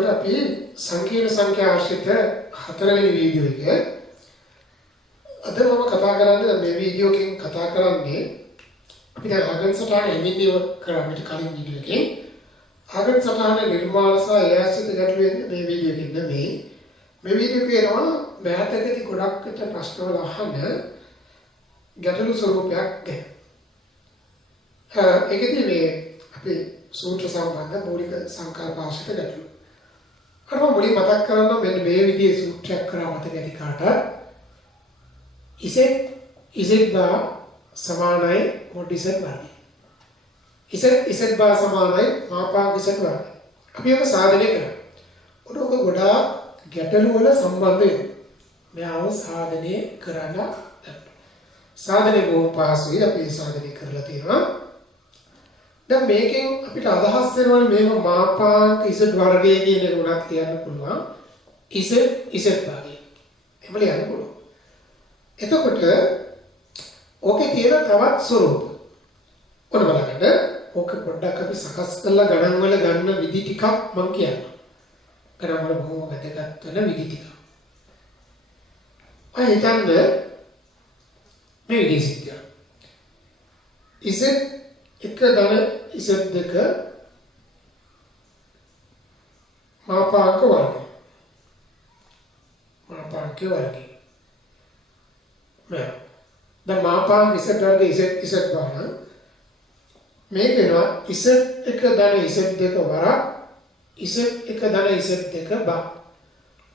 එතකොට අපි සංකීර්ණ සංඛ්‍යා ආශ්‍රිත හතරවෙනි වීඩියෝ එකේ අද මම කතා කරන්නේ මේ වීඩියෝ එකෙන් කතා කරන්නේ අපි දැන් ආගම් සටහන එමිනිව කරමිට කලින් වීඩියෝ එකේ ආගම් සටහන නිර්මාණ සහ ඒ ආශ්‍රිත ගැටලු වෙන්නේ මේ වීඩියෝ එකෙන් නෙමෙයි. මේ වීඩියෝ කියනවා මෑතකදී ගොඩක්ට ප්‍රශ්න වල අහන ගැටලු ස්වරූපයක් ගැන. ඒකදී මේ අපි සූත්‍ර සම්බන්ධ මූලික සංකල්ප ආශ්‍රිත ගැටලු. අර මම මුලින් මතක් කරන්න මෙන්න මේ විදිහේ සූත්‍රයක් කරා මතක ඇති කාට ඉසෙත් බා සමානයි මොඩ් ඉසෙත් වර්ගය. ඉසෙත් බා සමානයි මාපාංක ඉසෙත් වර්ගය. අපි ඒක සාධනය කරා. ඔක ගොඩාක් ගැටලු වල සම්බන්ධ වෙනවා. මෙයාව සාධනය කරන්න සාධනය බොහොම පහසුයි. අපි සාධනය කරලා තියෙනවා. දැන් මේකෙන් අපිට අදහස් වෙනවනේ මේව මාපාංක ඉසෙත් වර්ගය කියන එක උනත් කියන්න පුළුවන්. ඉසෙත් වර්ගය. එහෙම ලියන්න පුළුවන්. එතකොට ඕකේ තියෙන තවත් ස්වරූප. ඔන්න බලන්න. ඕක පොඩ්ඩක් අපි සකස් කරලා ගණන් වල ගන්න විදි ටිකක් මම කියන්නම්. ගණන් වල බොහොම වැදගත් වෙන විදි ටික. අය හිතන්න මේ විදිහ සිද්ධ. ඉසෙත් එක ධන ඉසෙත් දෙක මාපාංක වර්ගය. මාපාංක වර්ගය. දැන් මාපාංක ඉසෙත් වර්ගය ඉසෙත් බලන මේක වෙනවා ඉසෙත් එක ධන ඉසෙත් දෙක වරක් ඉසෙත් එක ධන ඉසෙත් දෙක බා.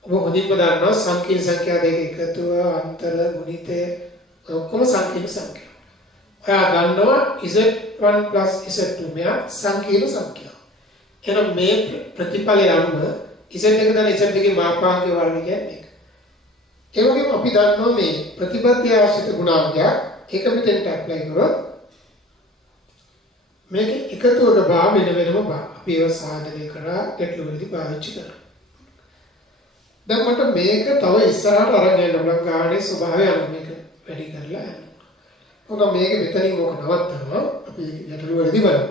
ඔබ හොඳින්ම දන්නවා සංකීර්ණ සංඛ්‍යා දෙක එකතුව අන්තර ගුණිතය ඔක්කොම සංකීර්ණ සංඛ්‍යා. ඔයා දන්නවා z1 z2 මෙයා සංකීර්ණ සංඛ්‍යා. එහෙනම් මේ ප්‍රතිඵලය අනුව z1 ධන z2 ගේ මාපාංක වර්ගය කියන්නේ ඒ වගේම අපි දන්නවා මේ ප්‍රතිපත්ති ආශ්‍රිත ගුණාංකයක් ඒක මෙතෙන්ට ඇප්ලයි කරොත් මේක එකතුවට බා වෙනම බා අපි ඒව සාධනය කරා ගැටළු වලදී පාවිච්චි කරා. දැන් මට මේක තව ඉස්සරහට අරගෙන යන්න බලන්න ගානේ ස්වභාවය අනුව මේක වැඩි කරලා යන්න. මොකද මේක මෙතනින් ඕක නවත්තනවා අපි ගැටළු වලදී බලමු.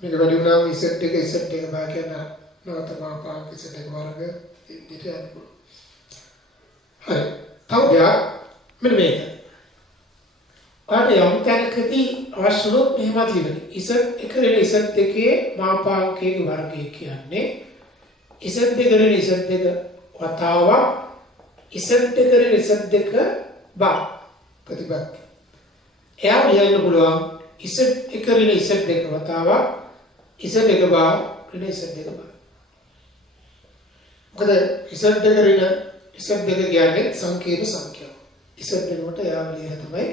මේක වැඩි වුණාම ඉසෙට් එක බා කියන නවතනවා පාංක ඉසෙට් එක වර්ග දෙට යන්න පුළුවන්. හරි. තව දෙයක් මෙන්න මේක. ඔයාලට යම් තැනකදී අවශ්‍ය වුණොත් මෙහෙම තියෙනවා. ඉසෙට් එක රෙන ඉසෙට් දෙකේ මාපාංකයේ වර්ගය කියන්නේ ඉසෙට් දෙක රෙන ඉසෙට් දෙක වතාවක් ඉසෙට් දෙක රෙන ඉසෙට් දෙක බා ප්‍රතිපත්ති. එයා ලියන්න පුළුවන් ඉසෙට් එක රෙන ඉසෙට් දෙක වතාවක් ඉසෙට් එක බා රෙන ඉසෙට් දෙක බා. මොකද ඉසෙට් දෙක රෙන ඉසෙට් දෙක කියන්නේ සංකීර්ණ සංඛ්‍යාව. ඉසෙට් වෙනකොට එයා ලියන තමයි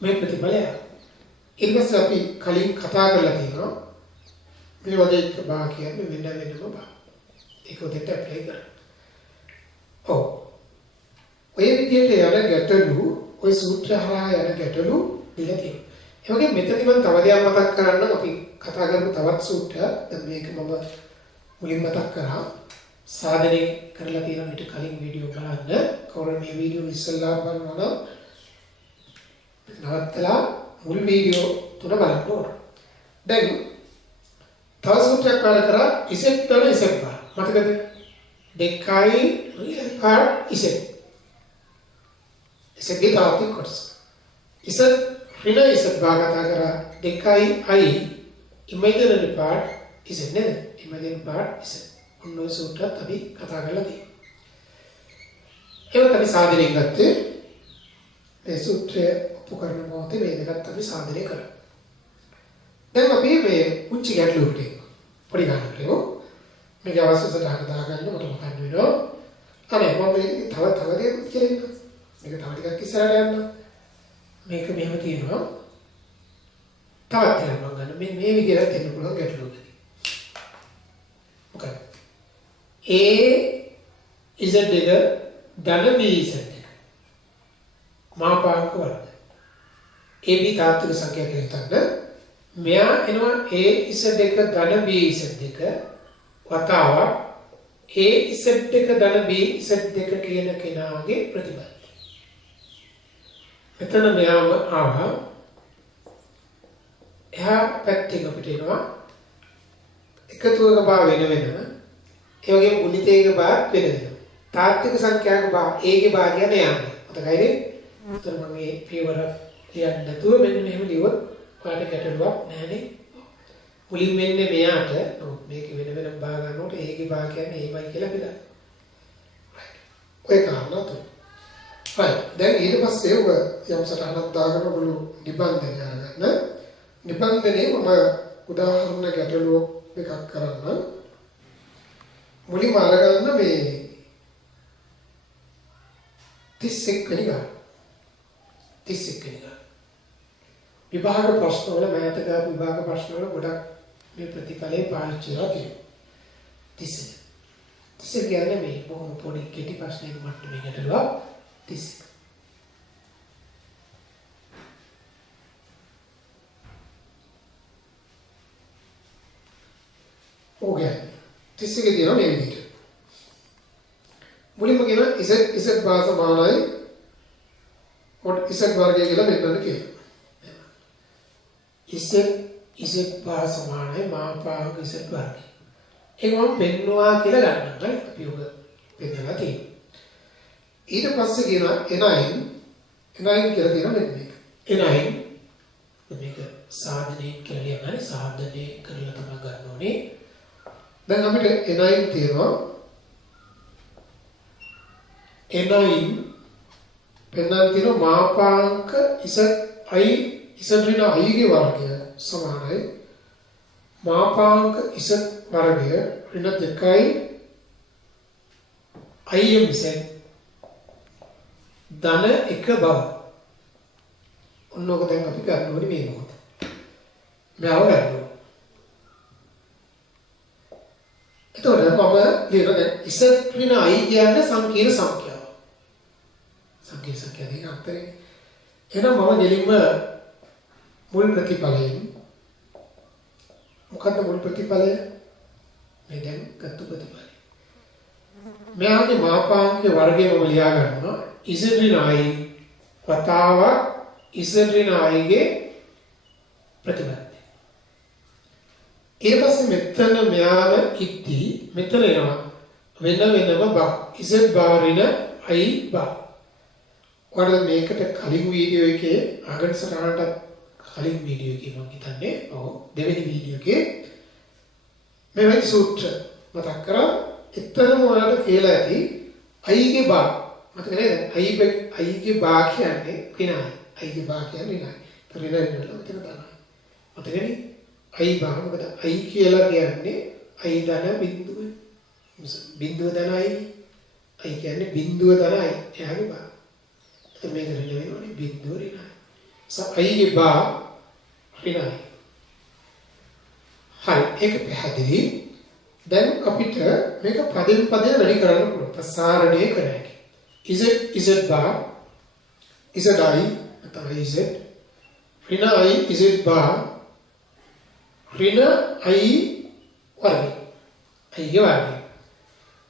මේ ප්‍රතිඵලය. ඊට පස්සේ අපි කලින් කතා කරලා තියෙනවා මේ වගේ එක බා කියන්නේ වෙනම බා. ඒක උදේට ඇප්ලයි කරන්න. ඔව්. ඔය විදිහට යන ගැටලු ඔය සූත්‍ර හරහා යන ගැටලු දෙලා තියෙනවා. ඒ වගේ මෙතනදි මම තව දෙයක් මතක් කරන්නම් අපි කතා කරපු තවත් සූත්‍රයක්. දැන් මේක මම මුලින් මතක් කරා. සාධනය කරලා තියෙන විට කලින් වීඩියෝ බලන්න. කවුරු මේ වීඩියෝ ඉස්සෙල්ලා බලනවා නම් නවත්තලා මුල් වීඩියෝ තුන බලන්න ඕන. දැන් තව සූත්‍රයක් පාඩම් කරා ඉසෙට් තන ඉසෙට් බා. මතකද? දෙකයි රියල් පාර්ට් ඉසෙට්. ඉසෙට් ගේ තාත්වික කොටස. ඉසෙට් රියල් ඉසෙට් බා කතා කරා දෙකයි i ඉමේජනරි පාර්ට් ඉසෙට් නේද? ඉමේජනරි පාර්ට් ඉසෙට්. ඔන්න සූත්‍රات අපි කතා කරලා තියෙනවා. ඒක අපි සාධනයෙන් ගත්තේ මේ සූත්‍රය ඔප්පු කරන මොහොතේ මේ දෙකත් අපි සාධනය කරා. දැන් අපි මේ පුංචි ගැටලුවකට එමු. පොඩි ගන්නට එමු. මේක අවශ්‍ය සටහන දාගන්න මට මොකක්ද වෙනවා? අනේ මම මේක තව දෙයක් කියලා මේක තව ටිකක් ඉස්සරහට යන්න. මේක මෙහෙම තියෙනවා. තවත් එකක් මම ගන්න. මේ විදිහට එන්න පුළුවන් ගැටලුවක. මොකක්ද? A is a bigger than a B is a bigger. මාපාංක වර්ගය. AB තාත්වික සංඛ්‍යා කියලා හිතන්න. මෙයා එනවා A is a දෙක ධන B is a දෙක වතාවක් A is a දෙක ධන B is a දෙක කියන කෙනාගේ ප්‍රතිඵලය. මෙතන මෙයාම ආවා. එහා පැත්තක අපිට එනවා එකතුවක බා වෙන වෙනම ඒ වගේම ගුණිතයක භාග වෙන දෙනවා. තාත්වික සංඛ්‍යාවක භාග ඒකේ භාගය යන්නේ. මතකයිද? උතර මම මේ පියවර ලියන්න නැතුව මෙන්න මෙහෙම ලියුවොත් ඔයාලට ගැටලුවක් නැහැනේ. මුලින් වෙන්නේ මෙයාට මේක වෙන වෙනම භාග ගන්නකොට ඒකේ භාග කියන්නේ එහෙමයි කියලා පිළිගන්න. ඔය කාරණා තුන. හරි. දැන් ඊට පස්සේ ඔබ යම් සටහනක් දාගෙන ඔගොල්ලෝ නිබන්ධනය අරගන්න. නිබන්ධනයේ මම උදාහරණ ගැටලුවක් එකක් කරන්න. මුලින්ම අරගන්න මේ 31 වෙනි ගාන. 31 වෙනි ගාන. විභාග ප්‍රශ්න වල මෑත ගාපු විභාග ප්‍රශ්න වල ගොඩක් මේ ප්‍රතිඵලේ පාවිච්චි කරලා තියෙනවා. 31. 31 කියන්නේ මේ බොහොම පොඩි කෙටි ප්‍රශ්නයක මට්ටමේ ගැටලුවක් 31. ඕකේ. 31 දිනවා මේ විදිහට. මුලින්ම කියන z බාර සමානයි කොට z වර්ගය කියලා මෙතන කියනවා. z බාර සමානයි මාපාංක z වර්ගය. ඒක මම පෙන්නවා කියලා ගන්නවා. අපි උග පෙන්නලා තියෙනවා. ඊට පස්සේ කියනවා n9 කියලා තියෙනවා මෙන්න මේක. n9 මේක සාධනය කියලා ලියන්නේ සාධනය කරලා තමයි ගන්න ඕනේ. දැන් අපිට n9 තියෙනවා. n9 පෙන්නන තියෙනවා මාපාංක z ඍණ i ගේ වර්ගය සමානයි මාපාංක z වර්ගය ඍණ 2යි im z ධන 1 බව. ඔන්නෝක දැන් අපි ගන්න ඕනේ මේ මොකද? මෙයාව ගන්න ඕනේ. එතකොට මම ලියන දැන් z ඍණ i කියන්නේ සංකීර්ණ සංඛ්‍යාව. සංකීර්ණ සංඛ්‍යාව දෙක අතරේ. එහෙනම් මම දෙලින්ම මුල් ප්‍රතිඵලයෙන් මොකක්ද මුල් ප්‍රතිඵලය? මේ දැන් ගත්ත ප්‍රතිඵලය. මෙයාගේ මාපාංකයේ වර්ගය මම ලියා ගන්නවා. z ඍණ i වතාව z ඍණ i ගේ ප්‍රතිඵලය. ඊට පස්සේ මෙතන මෙයාම ඉද්දි මෙතන එනවා වෙනම බා z බාර ඍණ i බා. ඔයාලා මේකට කලින් වීඩියෝ එකේ අගට සටහනට කලින් වීඩියෝ එකේ මම හිතන්නේ දෙවෙනි වීඩියෝ එකේ මේ සූත්‍ර මතක් කරා. එතරම් ඔයාලට කියලා ඇති i ගේ බා මතක නේද? i ගේ බා කියන්නේ ඍණයි. i ගේ බා කියන්නේ ඍණයි. ඍණ වල මෙතන දානවා. මතකනේ? i බා මොකද i කියලා කියන්නේ i ධන බිඳුව. බිඳුව ධන i කියන්නේ බිඳුව ධන i. එයාගේ බා. එතකොට මේක ඍණ වෙනවනේ බිඳුව ඍණයි. i ගේ බා ඍණයි. හරි ඒක පැහැදිලි. දැන් අපිට මේක පදෙන් පදේ වැඩි කරන්න පුළුවන්. ප්‍රසාරණය කරන්න. z බා z i නැත්නම් z ඍණ i z බා ඍණ i වර්ගය. i ගේ වර්ගය.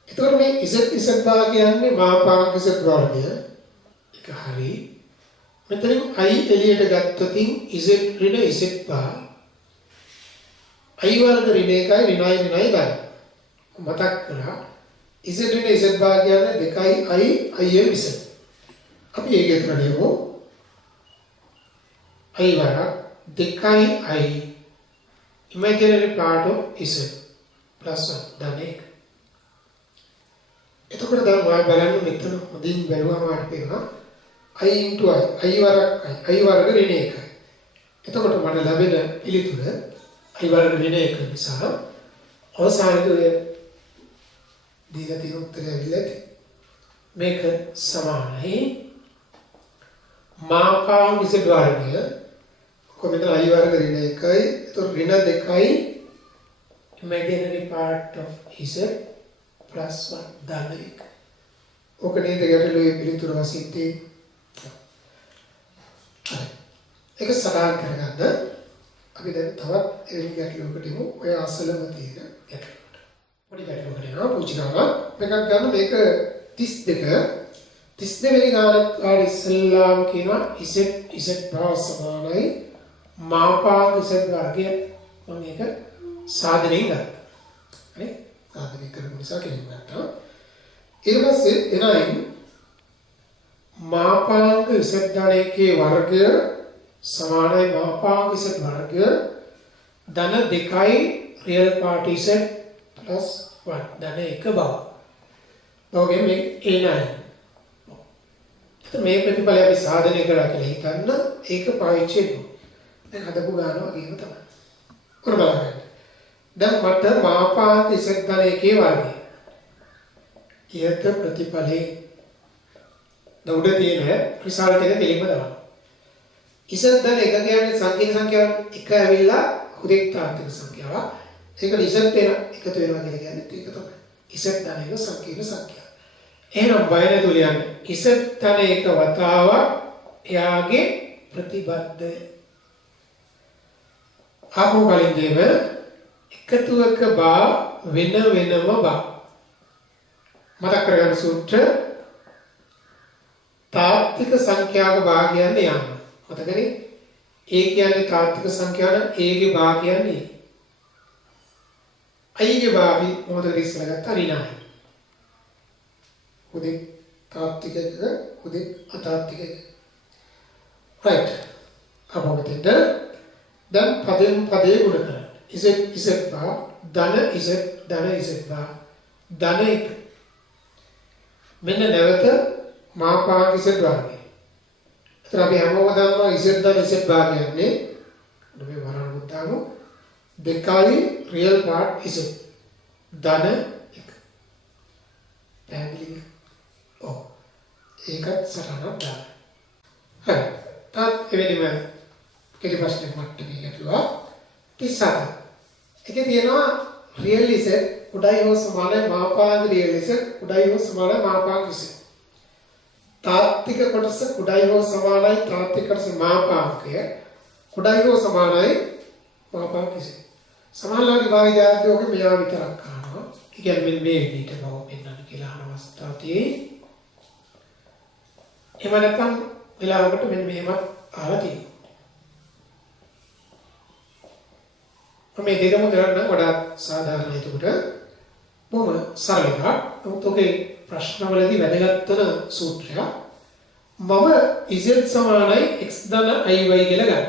එතකොට මේ z බා කියන්නේ මාපාංක z වර්ගය. ඒක හරි. මෙතනින් i එළියට ගත්තොතින් z ඍණ z බා i වර්ග ඍණ 1යි ඍණයි ගන්න. මතක් කරා z ඍණ z බා කියන්නේ 2යි i im z. අපි ඒක එතන ලියමු. i වර්ග 2යි i imaginary part of z plus 1 ධන 1. එතකොට දැන් ඔයා බලන්න මෙතන හොඳින් බැලුවම අපිට පේනවා i into i වර්ග i වර්ග ඍණ 1යි. එතකොට මට ලැබෙන පිළිතුර i වර්ග ඍණ 1 නිසා අවසානයේ දීලා තියෙන උත්තරය ඇවිල්ලා මේක සමානයි මාපාංක z වර්ගය කොහොමද i වර්ග ඍණ 1යි එතකොට ඍණ 2යි imaginary part of z plus 1 ධන 1. ඔක නේද ගැටලුවේ පිළිතුර වශයෙන් තියෙන්නේ. ඒක සටහන් කරගන්න. අපි දැන් තවත් එවැනි ගැටලුවකට යමු. ඔය අසලම තියෙන ගැටලුවට. පොඩි ගැටලුවකට යනවා පුංචි ගානක්. මේකක් ගන්න මේක 32 වෙනි ගානක් ආර ඉස්සල්ලාම කියනවා z බව සමානයි මාපාංක z වර්ගය. මම ඒක සාධනයෙන් ගත්තා. හරි? සාධනය කරපු නිසා කෙලින්ම ගන්නවා. ඊට පස්සේ එනයින් මාපාංක z ධන එකේ වර්ගය සමානයි මාපාංක z වර්ගය ධන 2යි රියල් පාර්ට් z plus 1 ධන 1 බව. ඔගේ මේ a9. මේ ප්‍රතිඵලය අපි සාධනය කරලා කියලා හිතන්න ඒක පාවිච්චි වෙනවා. දැන් හදපු ගාන වගේම තමයි. කොහොම බලන්න. දැන් මට මාපාංක z ධන එකේ වර්ගය. ඊට ප්‍රතිඵලේ උඩ තියෙන රිසල්ට් එක දෙලින්ම දානවා. z ධන එක කියන්නේ සංකීර්ණ සංඛ්‍යාවක් එක ඇවිල්ලා හුදෙක් තාත්වික සංඛ්‍යාවක්. ඒක රිසල්ට් එක එකතු වෙනවා කියලා කියන්නේ ඒක තමයි. z ධන එක සංකීර්ණ සංඛ්‍යාවක්. එහෙනම් බය නැතුව ලියන්න. z ධන එක වතාවක් එයාගේ ප්‍රතිබද්ධය. ආපහු කලින් දේම එකතුවක බා වෙන වෙනම බා. මතක් කරගන්න සූත්‍ර තාත්වික සංඛ්‍යාවක භාග කියන්නේ යන්න. මතකනේ? a කියන්නේ තාත්වික සංඛ්‍යාව නම් a ගේ භාග කියන්නේ i ගේ භාගي මොකටද ඉස්සලා ගත්තා ඍණයි. උදේ තාත්වික එක උදේ අතාත්වික එක. right. අපවදින්ද දැන් පදෙන් පදේ ගුණ කරන්න. z භාග ධන z භාග ධන 1 මෙන්න නැවත මාපාංක z වර්ගය. ඒතර අපි හැමෝම දන්නවා z ධන z භාගයන්නේ මේ වරණ උදාම 2යි රියල් පාර්ට් z ධන 1. පැහැදිලිද? ඔව්. ඒකත් සරණක් දාන්න. හරි. තාත් එවෙලිම කෙටි ප්‍රශ්නයක් මට්ටමේ ගැටලුවා 37. ඒකේ තියෙනවා රියල් z උඩයි හෝ සමානයි මාපාංක රියල් z උඩයි හෝ සමානයි මාපාංක z. තාත්වික කොටස කුඩයි හෝ සමානයි තාත්වික කොටස මාපාංකය කුඩයි හෝ සමානයි මාපාංකය. සමානලා විභාග ජාතියෝක මෙයා විතරක් අහනවා. ඒ කියන්නේ මෙන්න මේ විදිහට බව පෙන්වන්න කියලා අහන අවස්ථාවදී එහෙම නැත්නම් වෙලාවකට මෙන්න මෙහෙමත් අහලා තියෙනවා. මේ දෙකම කරන්න වඩා සාධාරණයි. ඒකට බොහොම සරල එකක්. නමුත් ඔකේ ප්‍රශ්නවලදී වැදගත් වෙන සූත්‍රයක්. මම z සමානයි x ධන iy කියලා ගන්න.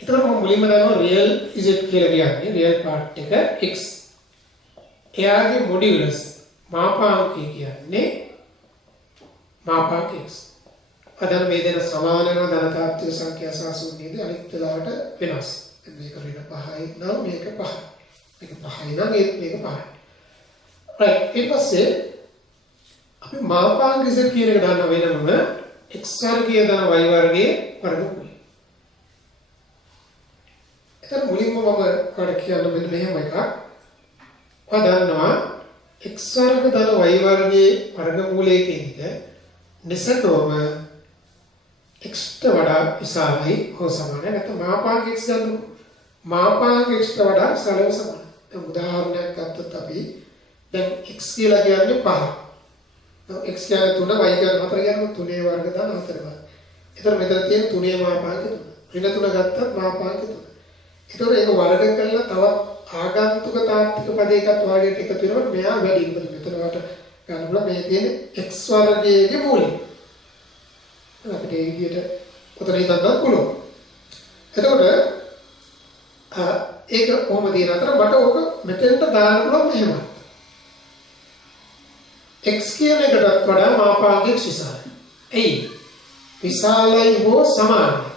ඒතර මම මුලින්ම දන්නවා රියල් z කියලා කියන්නේ රියල් පාර්ට් එක x. එයාගේ මොඩියුලස් මාපාංකය කියන්නේ මාපාංක x. අදන මේ දෙන සමාන වෙනවා ධන තාත්වික සංඛ්‍යා සහ ශූන්‍යයේදී අනිත් වෙලාවට වෙනස්. මේක ඍණ 5යි නම් මේක 5යි. මේක 5යි නම් මේක 5යි. right. ඊට පස්සේ අපි මාපාංක z කියන එක දාන්න වෙනම x වර්ගය ධන y වර්ගයේ වර්ගමූලය. එතන මුලින්ම මම ඔයාලට කියන්න මෙන්න මෙහෙම එකක්. ඔයා දන්නවා x වර්ග ධන y වර්ගයේ වර්ගමූලය කියන්නේ නිසතවම x ට වඩා විශාලයි හෝ සමානයි. නැත්නම් මාපාංක x ගන්න මාපාංක x ට වඩා විශාලව සමානයි. දැන් උදාහරණයක් ගත්තොත් අපි දැන් x කියලා කියන්නේ 5. x කියන්නේ 3 y කියන්නේ 4 කියන්නේ 3 වර්ග දාන 4 වර්ග. ඒතර මෙතන තියෙන 3 මාපාංක 3. ඍණ 3 ගත්තත් මාපාංක 3. ඒතර ඒක වර්ග කරලා තවත් ආගන්තුක තාත්වික පදයකට වර්ගයට එකතු වෙනකොට මෙයා වැඩි. මොකද මෙතන වට ගන්න පුළුවන් මේ තියෙන x වර්ගයේ මූලය. අපිට ඒ විදිහට උතන හිතන්නත් පුළුවන්. එතකොට ඒක කොහොම දින අතර මට ඕක මෙතෙන්ට දාන්න පුළුවන් මෙහෙම. x කියන එකටත් වඩා මාපාංක x විශාලයි. එයි විශාලයි හෝ සමානයි.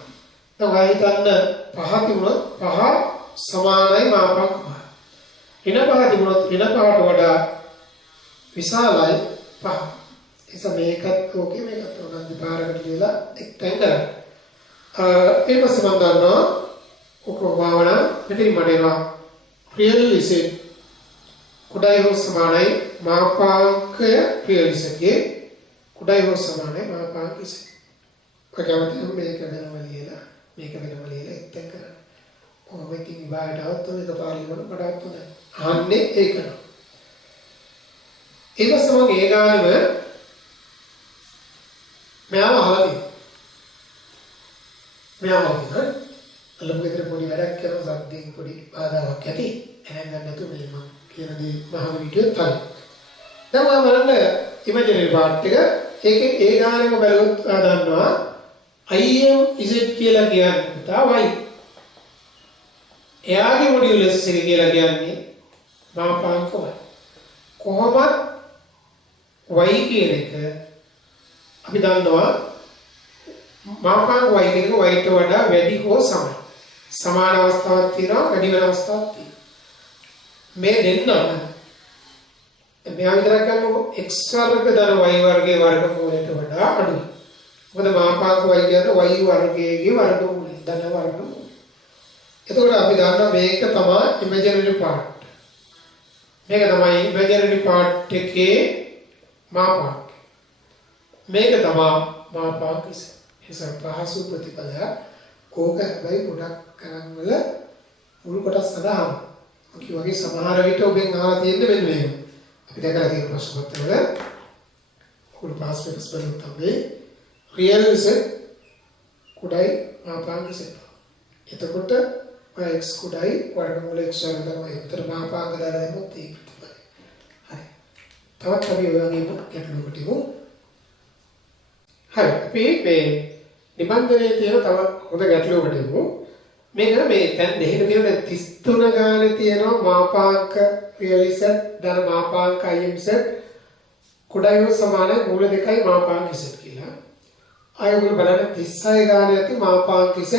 දැන් ඔය හිතන්න 5 තිබුණොත් 5 සමානයි මාපාංක 5. ඍණ 5 තිබුණොත් ඍණ 5ට වඩා විශාලයි 5. එතන මේකත් ඕකේ මේකත් ඕක දෙපාරකට කියලා එක්තෙන් කරා. ඊට පස්සේ මම දන්නවා ඔක භාවනා මෙතනින් මට එනවා රියල් z කුඩයි හෝ සමානයි මාපාංකය රියල් z ගේ කුඩයි හෝ සමානයි මාපාංක z. ඔකමත් මේක වෙනම ලියලා මේක වෙනම ලියලා එක්තෙන් කරා. ඔබ ඉතින් විභාගයට આવත් මේක පාලිමන පඩාත් හොඳයි. අහන්නේ ඒක නෝ. ඊට පස්සේ මම ඒ ගානෙම මෙයාම අහලා තියෙනවා. අලුත් විතර පොඩි වැඩක් කරන සද්දෙන් පොඩි බාධාවක් ඇති. එහෙනම් ගන්න නැතු මේ මම කියන දේ මහා වීඩියෝ තමයි. දැන් මම බලන්න ඉමේජරි පාර්ට් එක. ඒකේ ඒ ගානක බලුවොත් දන්නවා im z කියලා කියන්නේ තමයි. එයාගේ මොඩියුලස් එක කියලා කියන්නේ මාපාංක y. කොහොමද y කියන එක අපි දන්නවා මාපාංක y කියන එක y ට වඩා වැඩි හෝ සමයි. සමාන අවස්ථාවක් තියෙනවා වැඩි වෙන අවස්ථාවක් තියෙනවා. මේ දෙන්නම මෙයා විතරක් ගන්නකො x වර්ග ධන y වර්ගයේ වර්ගමූලයට වඩා අඩුයි. මොකද මාපාංක y කියන්නේ y වර්ගයේ වර්ගමූලය ධන වර්ගමූලය. එතකොට අපි දන්නවා මේක තමයි ඉමේජරි පාර්ට්. මේක තමයි ඉමේජරි පාර්ට් එකේ මාපාංක. මේක තමයි මාපාංක ඉස. පහසු ප්‍රතිපලය කෝක හැබැයි ගොඩක් කරන් වල මුල් කොටස් සඳහන්. ඔකි වගේ සමහර විට ඔබෙන් අහලා තියෙන්නේ මෙන්න මේක. අපි දැකලා තියෙන ප්‍රශ්න පත්‍ර වල කුල් පාස් වෙනස් වෙන තමයි රියල් ඉස කුඩයි මාපාංක ඉස. එතකොට x කුඩයි වර්ගමූල x වර්ග තමයි. උත්තර මාපාංක දාලා දෙමුත් ඒ ප්‍රතිපලය. හරි. තවත් අපි ඔය වගේම ගැටලුවකට යමු. හරි. අපි මේ නිබන්ධනයේ තියෙන තව හොඳ ගැටලුවකට යමු. මේක මේ දැන් දෙහිම තියෙන 33 ගානේ තියෙනවා මාපාංක රියලිස ධන මාපාංක imz කුඩයි සමානයි මූල දෙකයි මාපාංක z කියලා. ආයෙත් බලන්න 36 ගානේ ඇති මාපාංක z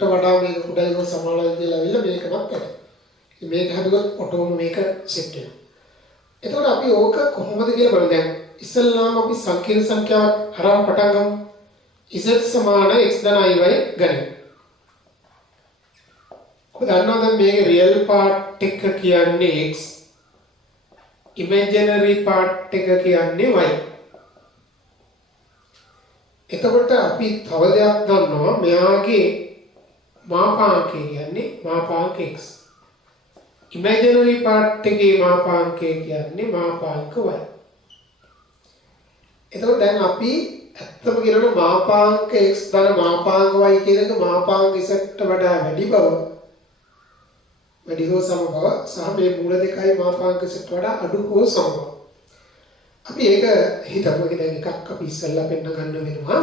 ට වඩා මේක කුඩයි සමානයි කියලා අවිල්ල මේකමත් කරා. මේක හදුවොත් ඔටෝම මේක සෙට් වෙනවා. එතකොට අපි ඕක කොහොමද කියලා බලමු. දැන් ඉස්සල්ලාම අපි සංකීර්ණ සංඛ්‍යාවක් හරහා පටන් ගමු. z සමාන x ධන iy ගනිමු. ඔබ දන්නවද මේකේ රියල් පාර්ට් එක කියන්නේ x, ඉමේජිනරි පාර්ට් එක කියන්නේ y. එතකොට අපි තව දෙයක් දන්නවා මෙයාගේ මාපාංකය කියන්නේ මාපාංක x. ඉමේජිනරි පාර්ට් එකේ මාපාංකය කියන්නේ මාපාංක y. එතකොට දැන් අපි ඇත්තම කියනවා මාපාංක x ධන මාපාංක y කියන එක මාපාංක z ට වඩා වැඩි බව වැඩි හෝ සම බව සහ මේ මූල දෙකයි මාපාංක z ට වඩා අඩු හෝ සම බව. අපි ඒක හිතමු. දැන් එකක් අපි ඉස්සෙල්ලා පෙන්න ගන්න වෙනවා.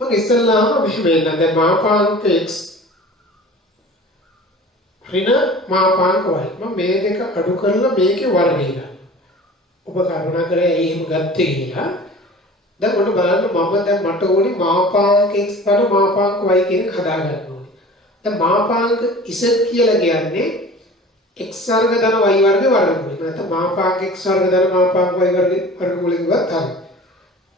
මම ඉස්සෙල්ලාම මෙහෙම එන්න දැන් මාපාංක x ඍණ මාපාංක y මම මේ දෙක අඩු කරලා මේකේ වර්ගය ගන්නවා. ඔබ කරුණා කරලා එහෙම ගත්තේ කියලා. දැන් ඔන්න බලන්න මම දැන් මට ඕනේ මාපාංක x වල මාපාංක y කියන එක හදා ගන්න ඕනේ. දැන් මාපාංක z කියලා කියන්නේ x වර්ග ධන y වර්ග වර්ගමූලය. නැත්නම් මාපාංක x වර්ග ධන මාපාංක y වර්ග වර්ගමූලය කිව්වත් හරි.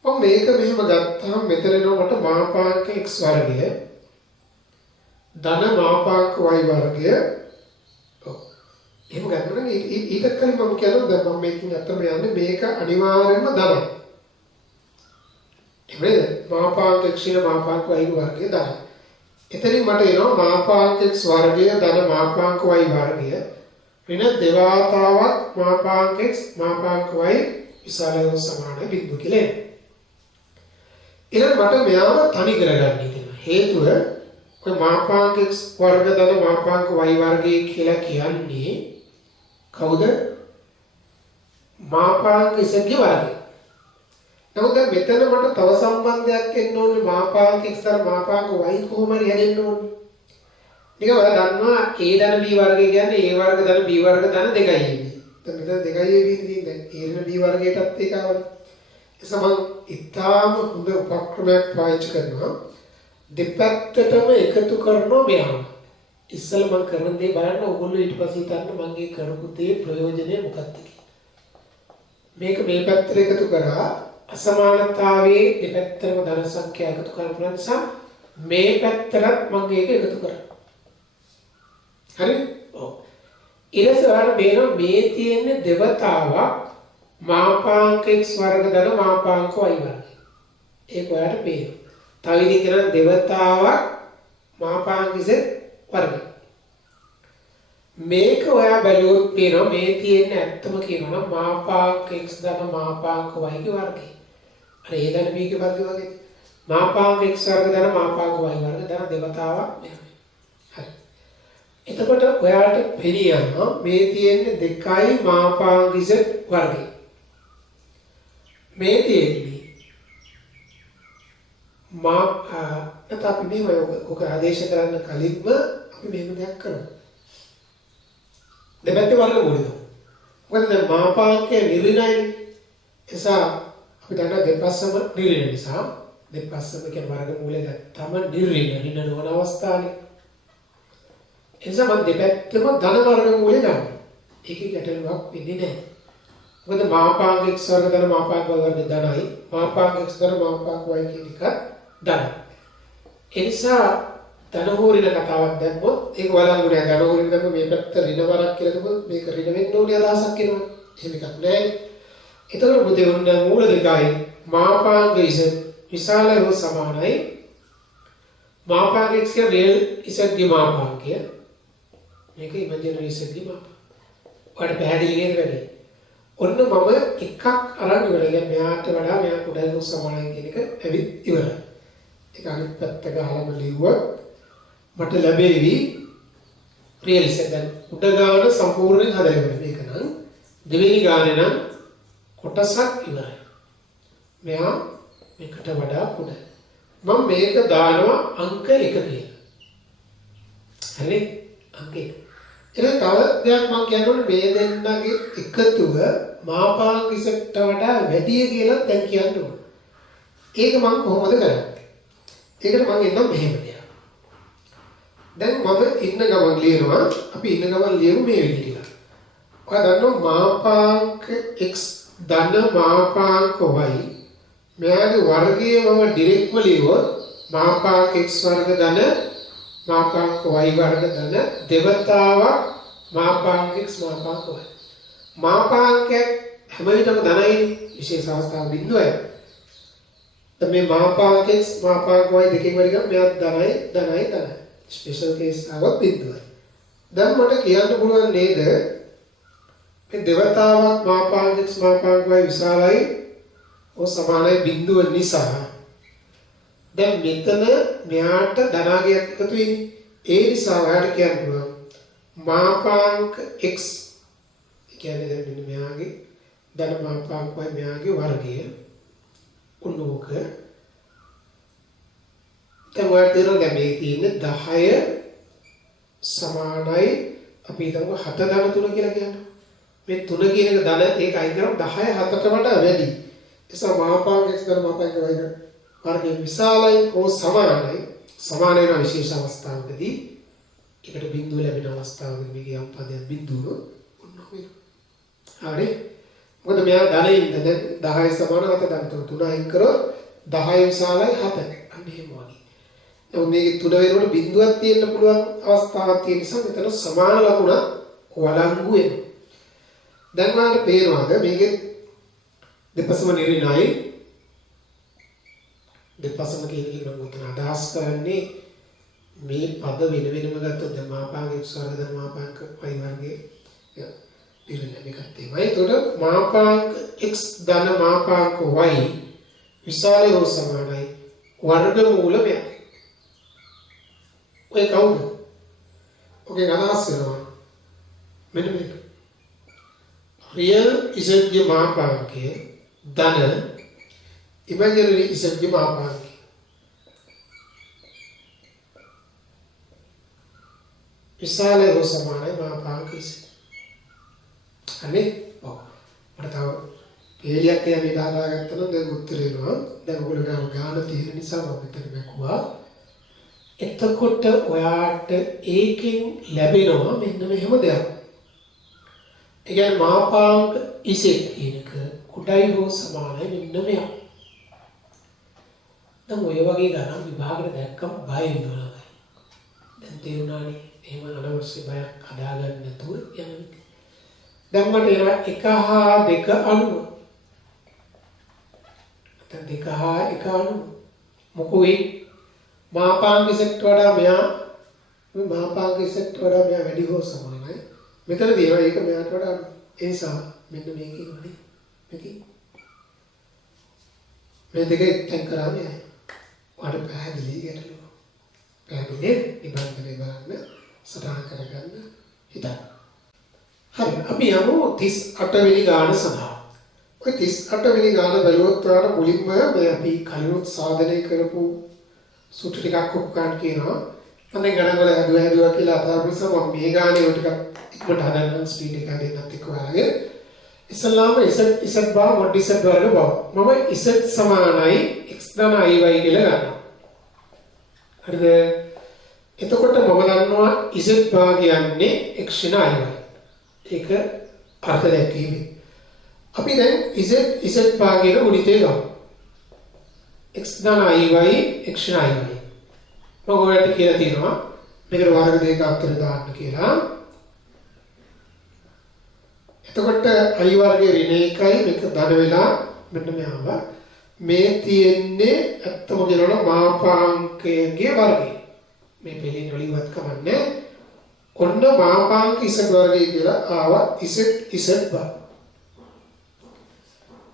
මම මේක මෙහෙම ගත්තාම මෙතන එනවා මට මාපාංක x වර්ගය ධන මාපාංක y වර්ගය. එහෙම ගන්න නම් ඊට කලින් මම කියනවා දැන් මම මේකෙන් අතම යන්නේ මේක අනිවාර්යයෙන්ම ධනයි. එහෙමද? මාපාංක x න මාපාංක y වර්ගය ධනයි. එතනින් මට එනවා මාපාංක x වර්ගය ධන මාපාංක y වර්ගය ඍණ දෙවාතාවක් මාපාංක x මාපාංක y විශාලව සමාන බිඳු කියලා. ඊළඟ මට මෙයාව තනි කරගන්න තියෙනවා. හේතුව ඔය මාපාංක x වර්ග ධන මාපාංක y වර්ගය කියලා කියන්නේ කවුද? මාපාංක z ගේ වර්ගය. නමුත් දැන් මෙතන මට තව සම්බන්ධයක් එන්න ඕනේ මාපාංක x ධන මාපාංක y කොහොම හරි හැදෙන්න ඕනේ. නිකන් ඔයා දන්නවා a ධන b වර්ගය කියන්නේ a වර්ග ධන b වර්ග ධන දෙකයි එන්නේ. දැන් මෙතන දෙකයි එන්නේ දැන් a ධන b වර්ගයටත් ඒක ආවනේ. එස මම ඊටාම හොඳ උපක්‍රමයක් පාවිච්චි කරනවා. දෙපැත්තටම එකතු කරනවා මෙහාම. ඉස්සෙල්ලා මම කරන දේ බලන්න ඕගොල්ලෝ ඊට පස්සේ හිතන්න මම ඒ කරපු දේ ප්‍රයෝජනය මොකක්ද කියලා. මේක මේ පැත්තට එකතු කරා අසමානතාවයේ දෙපැත්තම ධන සංඛ්‍යා එකතු කරන නිසා මේ පැත්තට මම ඒක එකතු කරා. හරි? ඔව්. ඊට පස්සේ මේ තියෙන දෙවතාවක් මාපාංක x වර්ග ධන මාපාංක y වර්ගය. ඒක ඔයාලට පේනවා. තව ඉතින් කරන දෙවතාවක් මාපාංක z වර්ගය. මේක ඔයා බැලුවොත් පේනවා මේ තියෙන ඇත්තම කියනවා නම් මාපාංක x ධන මාපාංක y ගේ වර්ගය. අර a ධන b ගේ වර්ගය වගේ. මාපාංග x වර්ග ධන මාපාංග y වර්ග ධන දෙවතාවක් මෙහෙම. හරි. එතකොට ඔයාලට පෙනියනවා මේ තියෙන්නේ 2යි මාපාංග z වර්ගය. මේ තියෙන්නේ නැත්නම් අපි මේ ඔක ආදේශ කරන්න කලින්ම අපි මෙහෙම දෙයක් කරමු. දෙපැත්තේ වර්ගමූලය. මොකද දැන් මාපාංකය නිර්ණයයි. එසා අපි දන්නා දෙපස්සම නිර්ණය නිසා දෙපස්සම කියන වර්ගමූලය ගත්තම නිර්ණය නොවන අවස්ථාවේ. එනිසා මම දෙපැත්තම ධන වර්ගමූලය ගන්නවා. ඒකේ ගැටලුවක් වෙන්නේ නැහැ. මොකද මාපාංක x වර්ග ධන මාපාංක y වර්ග ධනයි මාපාංක x ධන මාපාංක y කියන එක ධන. ඒ නිසා ධන හෝරින කතාවක් දැම්මොත් ඒක වලංගු නෑ. ධන හෝරින දැම්ම මේ පැත්ත ඍණ වරක් කියලා කිව්වොත් මේක ඍණ වෙන්න ඕනේ අදහසක් එනවා. එහෙම එකක් නෑ. එතකොට පුතේ උන්න මූල දෙකයි මාපාංක z විශාල හෝ සමානයි මාපාංක x කියන රියල් z ගේ මාපාංකය. මේක ඉමේජිනරි z ගේ මාපාංකය. ඔයාලට පැහැදිලි නේද වැඩි? ඔන්න මම එකක් අරන් ඉවරයි. මෙයාට වඩා මෙයා කුඩායි හෝ සමානයි කියන එක ඇවිත් ඉවරයි. ඒක අනිත් පැත්ත ගහලම ලිව්වොත් මට ලැබෙවි රියල් z දැන් උඩ ගාන සම්පූර්ණයෙන් හදලා ඉවරයි. මේක නම් දෙවෙනි ගානේ නම් කොටසක් ඉවරයි. මෙයා මේකට වඩා පොඩයි. මම මේක දානවා අංක 1 කියලා. හරි? අංක 1. එහෙනම් තව දෙයක් මම කියන්න ඕනේ මේ දෙන්නගේ එකතුව මාපාංක ඉසට වඩා වැඩි කියලා දැන් කියන්න ඕනේ. ඒක මම කොහොමද කරන්නේ? ඒකට මම එන්නම් මෙහෙම දෙයක්. දැන් මම ඉන්න ගමන් ලියනවා අපි ඉන්න ගමන් ලියමු මේ විදිහට. ඔයා දන්නවා මාපාංක x ධන මාපාංක y මෙයාගේ වර්ගයේ මම ඩිරෙක්ට්ම ලියුවොත් මාපාංක x වර්ග ධන මාපාංක y වර්ග ධන දෙවතාවක් මාපාංක x මාපාංක y. මාපාංකයක් හැම විටම ධනයි විශේෂ අවස්ථාව බිඳුවයි. දැන් මේ මාපාංක x මාපාංක y දෙකෙන් වැඩි ගමන් මෙයා ධනයි. ස්පෙෂල් කේස් ආවත් බිඳුවයි. දැන් මට කියන්න පුළුවන් නේද මේ දෙවතාවක් මාපාංක x මාපාංක y විශාලයි ඔ සමානයි බිඳුව නිසා දැන් මෙතන මෙයාට ධනාගයක් එකතු වෙන්නේ. ඒ නිසා ඔයාලට කියන්න පුළුවන් මාපාංක x කියන්නේ දැන් මෙන්න මෙයාගේ ධන මාපාංක y මෙයාගේ වර්ගය උන්නෝක දැන් ඔයාලට තේරෙනවා දැන් මේ තියෙන්නේ 10 සමානයි අපි හිතමු 7 ධන 3 කියලා කියනවා. මේ 3 කියන එක ධන ඒක අයින් කරාම 10 7ට වඩා වැඩි. එසා මාපාංක x ධන මාපාංක y වර්ගය විශාලයි හෝ සමානයි. සමාන වෙන විශේෂ අවස්ථාවකදී ඒකට බිඳුව ලැබෙන අවස්ථාවකදී මේකේ යම් පදයක් බිඳුව ඔන්නෝම හරි. මොකද මෙයා ධනෙින්ද දැන් 10 සමාන 7 ධන 3 අයින් කරොත් 10 විශාලයි 7. අන්න එහෙම වගේ. දැන් මේකේ 3 වෙනකොට බිඳුවක් තියෙන්න පුළුවන් අවස්ථාවක් තියෙන නිසා මෙතන සමාන ලකුණ වළංගු වෙනවා. දැන් මට පේනවාද මේකේ දෙපසම නිර්ණයයි දෙපසම කියන එක මම උතන අදහස් කරන්නේ මේ පද වෙන වෙනම ගත්තොත් දැන් මාපාංක x වර්ග ධන මාපාංක y වර්ගයේ නිර්ණය එකක් තියෙනවා. ඒතකොට මාපාංක x ධන මාපාංක y විශාලයි හෝ සමානයි වර්ගමූල මෙය. ඔය කවුද? ඔකේ අදහස් වෙනවා මෙන්න මේක. රියල් z ගේ මාපාංකය ධන ඉමේජිනරි z ගේ මාපාංකය. විශාලයි හෝ සමානයි මාපාංක z. අනේ ඔව්. මට තව පේලියක් එයා මේ දාගත්තා නම් දැන් උත්තර එනවා. දැන් ඔයගොල්ලෝ ගාන තියෙන නිසා මම මෙතන බැලුවා. එතකොට ඔයාට ඒකෙන් ලැබෙනවා මෙන්න මෙහෙම දෙයක්. ඒ කියන්නේ මාපාංක z කියන එක කුඩයි හෝ සමානයි මෙන්න මෙයා. දැන් ඔය වගේ ගණන් විභාගෙට දැක්කම බය වෙනවා. දැන් තේරුණානේ එහෙම අනවශ්‍ය බයක් හදාගන්න නැතුව යන්නේ. දැන් මට ඒවා 1 හා 2 අණුව. දැන් 2 හා 1 අණුව. මොකෝයි මාපාංක ඉසෙට් වඩා මෙයා මාපාංක ඉසෙට් වඩා මෙයා වැඩි හෝ සමානයි. මෙතන තියෙනවා ඒක මෙයාට වඩා ඒ නිසා මෙන්න මේකේ වනේ මේකේ මේ දෙක එක්තෙන් කරාම යයි. ඔයාලට පැහැදිලි ගැටලුව. පැහැදිලි නිබන්ධනය බලන්න සටහන් කරගන්න හිතන්න. හරි අපි යමු 38 වෙනි ගාන සඳහා. ඔය 38 වෙනි ගාන බලුවොත් ඔයාලට මුලින්ම මේ අපි කලිනුත් සාධනය කරපු සූත්‍ර ටිකක් ඔක්කොම කියනවා. මම ගණන් වල හැදුවා කියලා අදාළ නිසා මම මේ ගානේ ඔය ටිකක් ඉක්මනට හදන්න ස්පීඩ් එක දෙන්නත් එක්ක ඔයාලගේ. ඉස්සල්ලාම z බා mod z වර්ග බව. මම z සමානයි x ධන iy කියලා ගන්නවා. හරිද? එතකොට මම දන්නවා z බා කියන්නේ x න iy. ඒක අර්ථ දැක්වීමේ. අපි දැන් z බා කියන ගුණිතය ගමු. x ධන iy x න iy. මම ඔයාලට කියලා තියෙනවා මේකට වර්ග දෙක අතර දාන්න කියලා. එතකොට i වර්ගයේ ඍණ 1යි මේක ධන වෙලා මෙන්න මෙහාම මේ තියෙන්නේ ඇත්තම කියනවනම් මාපාංකයේ වර්ගය. මේ පිළින් වලින්වත් කමන්නේ. ඔන්න මාපාංක z වර්ගය කියලා ආවා z බා.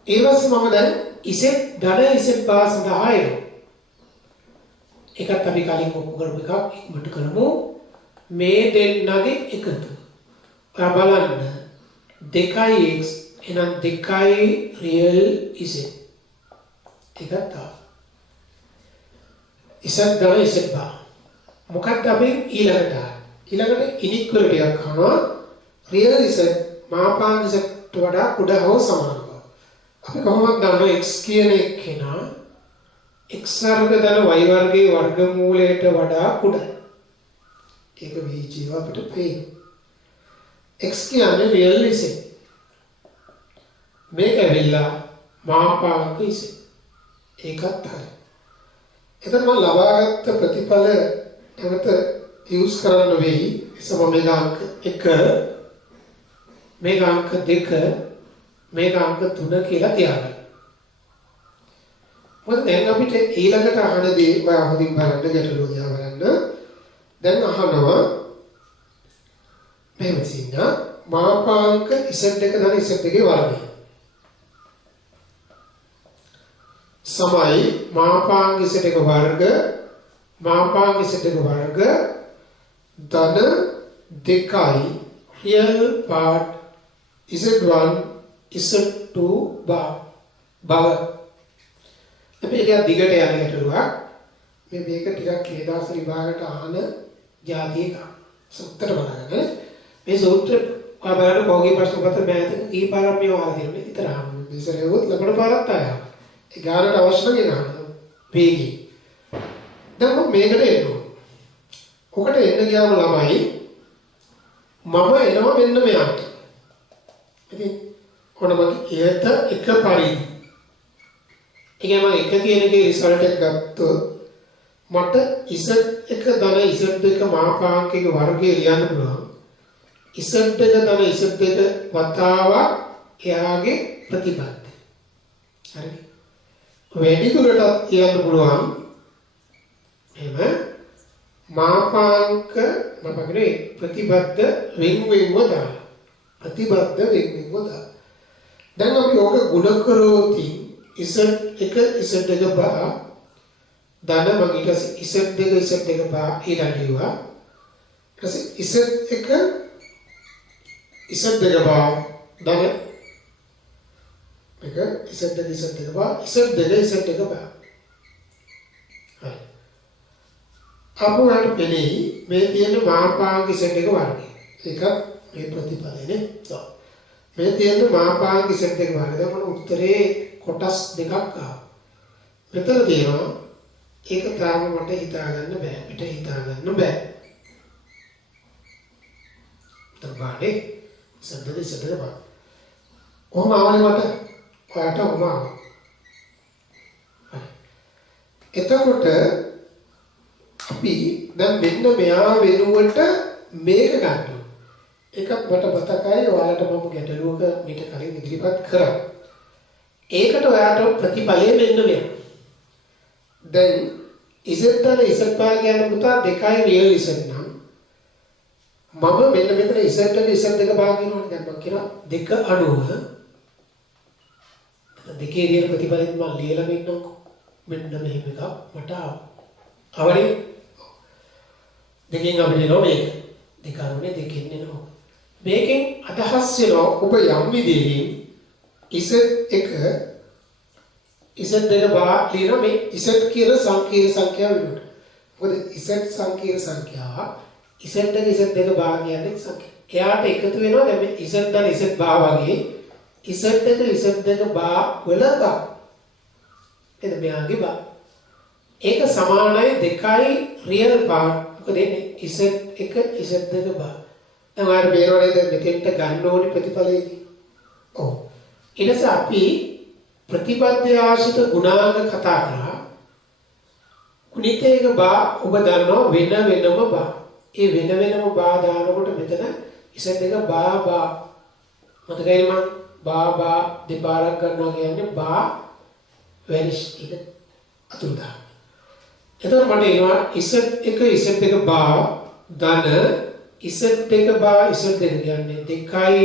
ඊළඟට මම දැන් z ධන z බා සඳහා එනවා. ඒකත් අපි කලින් ඔප්පු කරපු එකක් ඉක්මනට කරමු. මේ දෙන්නගේ එකතු. ඔයා බලන්න 2x එහෙනම් 2 real z. ඒකත් z ධන z බා. මොකක්ද අපි ඊළඟට ඉනික්වලිටි එකක් කරනවා. real z මාපාංක z වඩා කුඩා හෝ සමාන බව. අපි කොහොමද දන්නව x කියන එක කෙනා x වර්ග ධන y වර්ගයේ වර්ගමූලයට වඩා කුඩායි. ඒක වීජීව අපිට පේනවා. x කියන්නේ real z. මේක ඇවිල්ලා මාපාංක z. ඒකත් හරි. එතන මම ලබාගත් ප්‍රතිඵල නැවත යූස් කරන්න වෙයි. එසම මේක අංක 1 මේක අංක 2 මේක අංක 3 කියලා තියාගන්න. මොකද දැන් අපිට ඊළඟට අහන දේ ඔයා හොඳින් බලන්න ගැටලුව දිහා බලන්න. දැන් අහනවා මේ විදිහට මාපාංක z1 ධන z2 වර්ගය සමයි මාපාංක z1 වර්ග මාපාංක z2 වර්ග ධන 2යි real part z1 z2 බව. මේක දිගට යන ගැටලුවක්. මේක ටිකක් මේ දවස් විභාගයට අහන જાතිය එක. සූත්‍ර බලන්න. මේ සූත්‍ර බලන්න කෝගේ ප්‍රශ්න පත්‍ර මෑතක කී පාරක් මේ වහලා තියෙනවා. විතර අහන්න. ඉස්සරහොත් ලබන පාරක් ආවා. ඒ ගානට අවශ්‍ය නම් ඒක අහන්න. වේගී. දැන් මම මේකට එනවා. ඔකට එන්න ගියාම ළමයි මම එනවා මෙන්න මෙයාට. ඉතින් කොහොමද එයට එක පරිදි ඒකම එක කියන එකේ රිසල්ට් එක ගත්තොත් මට z1 ධන z2 මාපාංකයක වර්ගය ලියන්න පුළුවන්. z1 ධන z2 වතාවක් එයාගේ ප්‍රතිපත්ති. හරි. වැඩි දුරටත් කියන්න පුළුවන්. එහෙම මාපාංක මපගනේ ප්‍රතිබද්ධ වෙන්වෙන්ව දාලා. ප්‍රතිබද්ධ වෙන්වෙන්ව දාලා. දැන් අපි ඕක ගුණ කරෝති z1 z2 බා ධන මම ඊට පස්සේ z2 බා ඊළඟිවා ඊට පස්සේ z1 බා ධන මේක z2 බා z2 බා හරි අපුණාට පෙළෙයි මේ තියෙන මාපාංක z1 වර්ගය ඒක මේ ප්‍රතිපලනේ මේ තියෙන මාපාංක z1 වර්ගය දැන් මම උත්තරේ කොටස් දෙකක් ආවා. මෙතන තියෙනවා ඒක තාම මට හිතාගන්න බෑ. පිට හිතාගන්න බෑ. තබානේ සද්දේ බා. කොහොම ආවනේ මට? ඔයාට කොහොම ආවා? එතකොට අපි දැන් මෙන්න මෙයා වෙනුවට මේක ගන්නවා. ඒකත් මට මතකයි ඔයාලට මම ගැටලුවක මීට කලින් ඉදිරිපත් කරා. ඒකට ඔයාට ප්‍රතිඵලය මෙන්න මෙයා. දැන් z1 z2 කියන පුතා 2යි real z නම් මම මෙන්න මෙතන z1 z2 භාගිනවනේ දැන් මම කියනවා 2 අණුව දෙකේ real ප්‍රතිඵලෙත් මම ලියලා ඉන්නකො මෙන්න මෙහෙම එකක් මට අවරි දෙකෙන් අපිට එනවා මේක. දෙක අරුනේ දෙකෙන් එනවා. මේකෙන් අදහස් වෙනවා ඔබ යම් විදිහකින් Z1 Z2 බා ලියන මේ Z කියන සංකීර්ණ සංඛ්‍යාව වෙනුවට. මොකද Z සංකීර්ණ සංඛ්‍යාව Z1 Z2 බා කියන්නේ සංඛ්‍යා. එයාට එකතු වෙනවා දැන් මේ Z1 Z බා වගේ Z1 Z2 බා වල බා. එද මෙයාගේ බා. ඒක සමානයි දෙකයි රියල් පාර්ට්. මොකද එන්නේ Z1 Z2 බා. දැන් ඔයාලට බේරවලේ දැන් මෙතෙන්ට ගන්න ඕනේ ප්‍රතිඵලයේදී. ඔව්. ඊට පස්සේ අපි ප්‍රතිපත්ති ආශ්‍රිත ගුණාංග කතා කරා. ගුණිතයක බා ඔබ දන්නවා වෙන වෙනම බා. ඒ වෙන වෙනම බා දානකොට මෙතන Z1 බා මතකයි මම බා දෙපාරක් ගන්නවා කියන්නේ බා වැනිෂ් එක අතුරුදහන්. එතකොට මට එනවා Z1 බා ධන Z2 බා Z2 කියන්නේ දෙකයි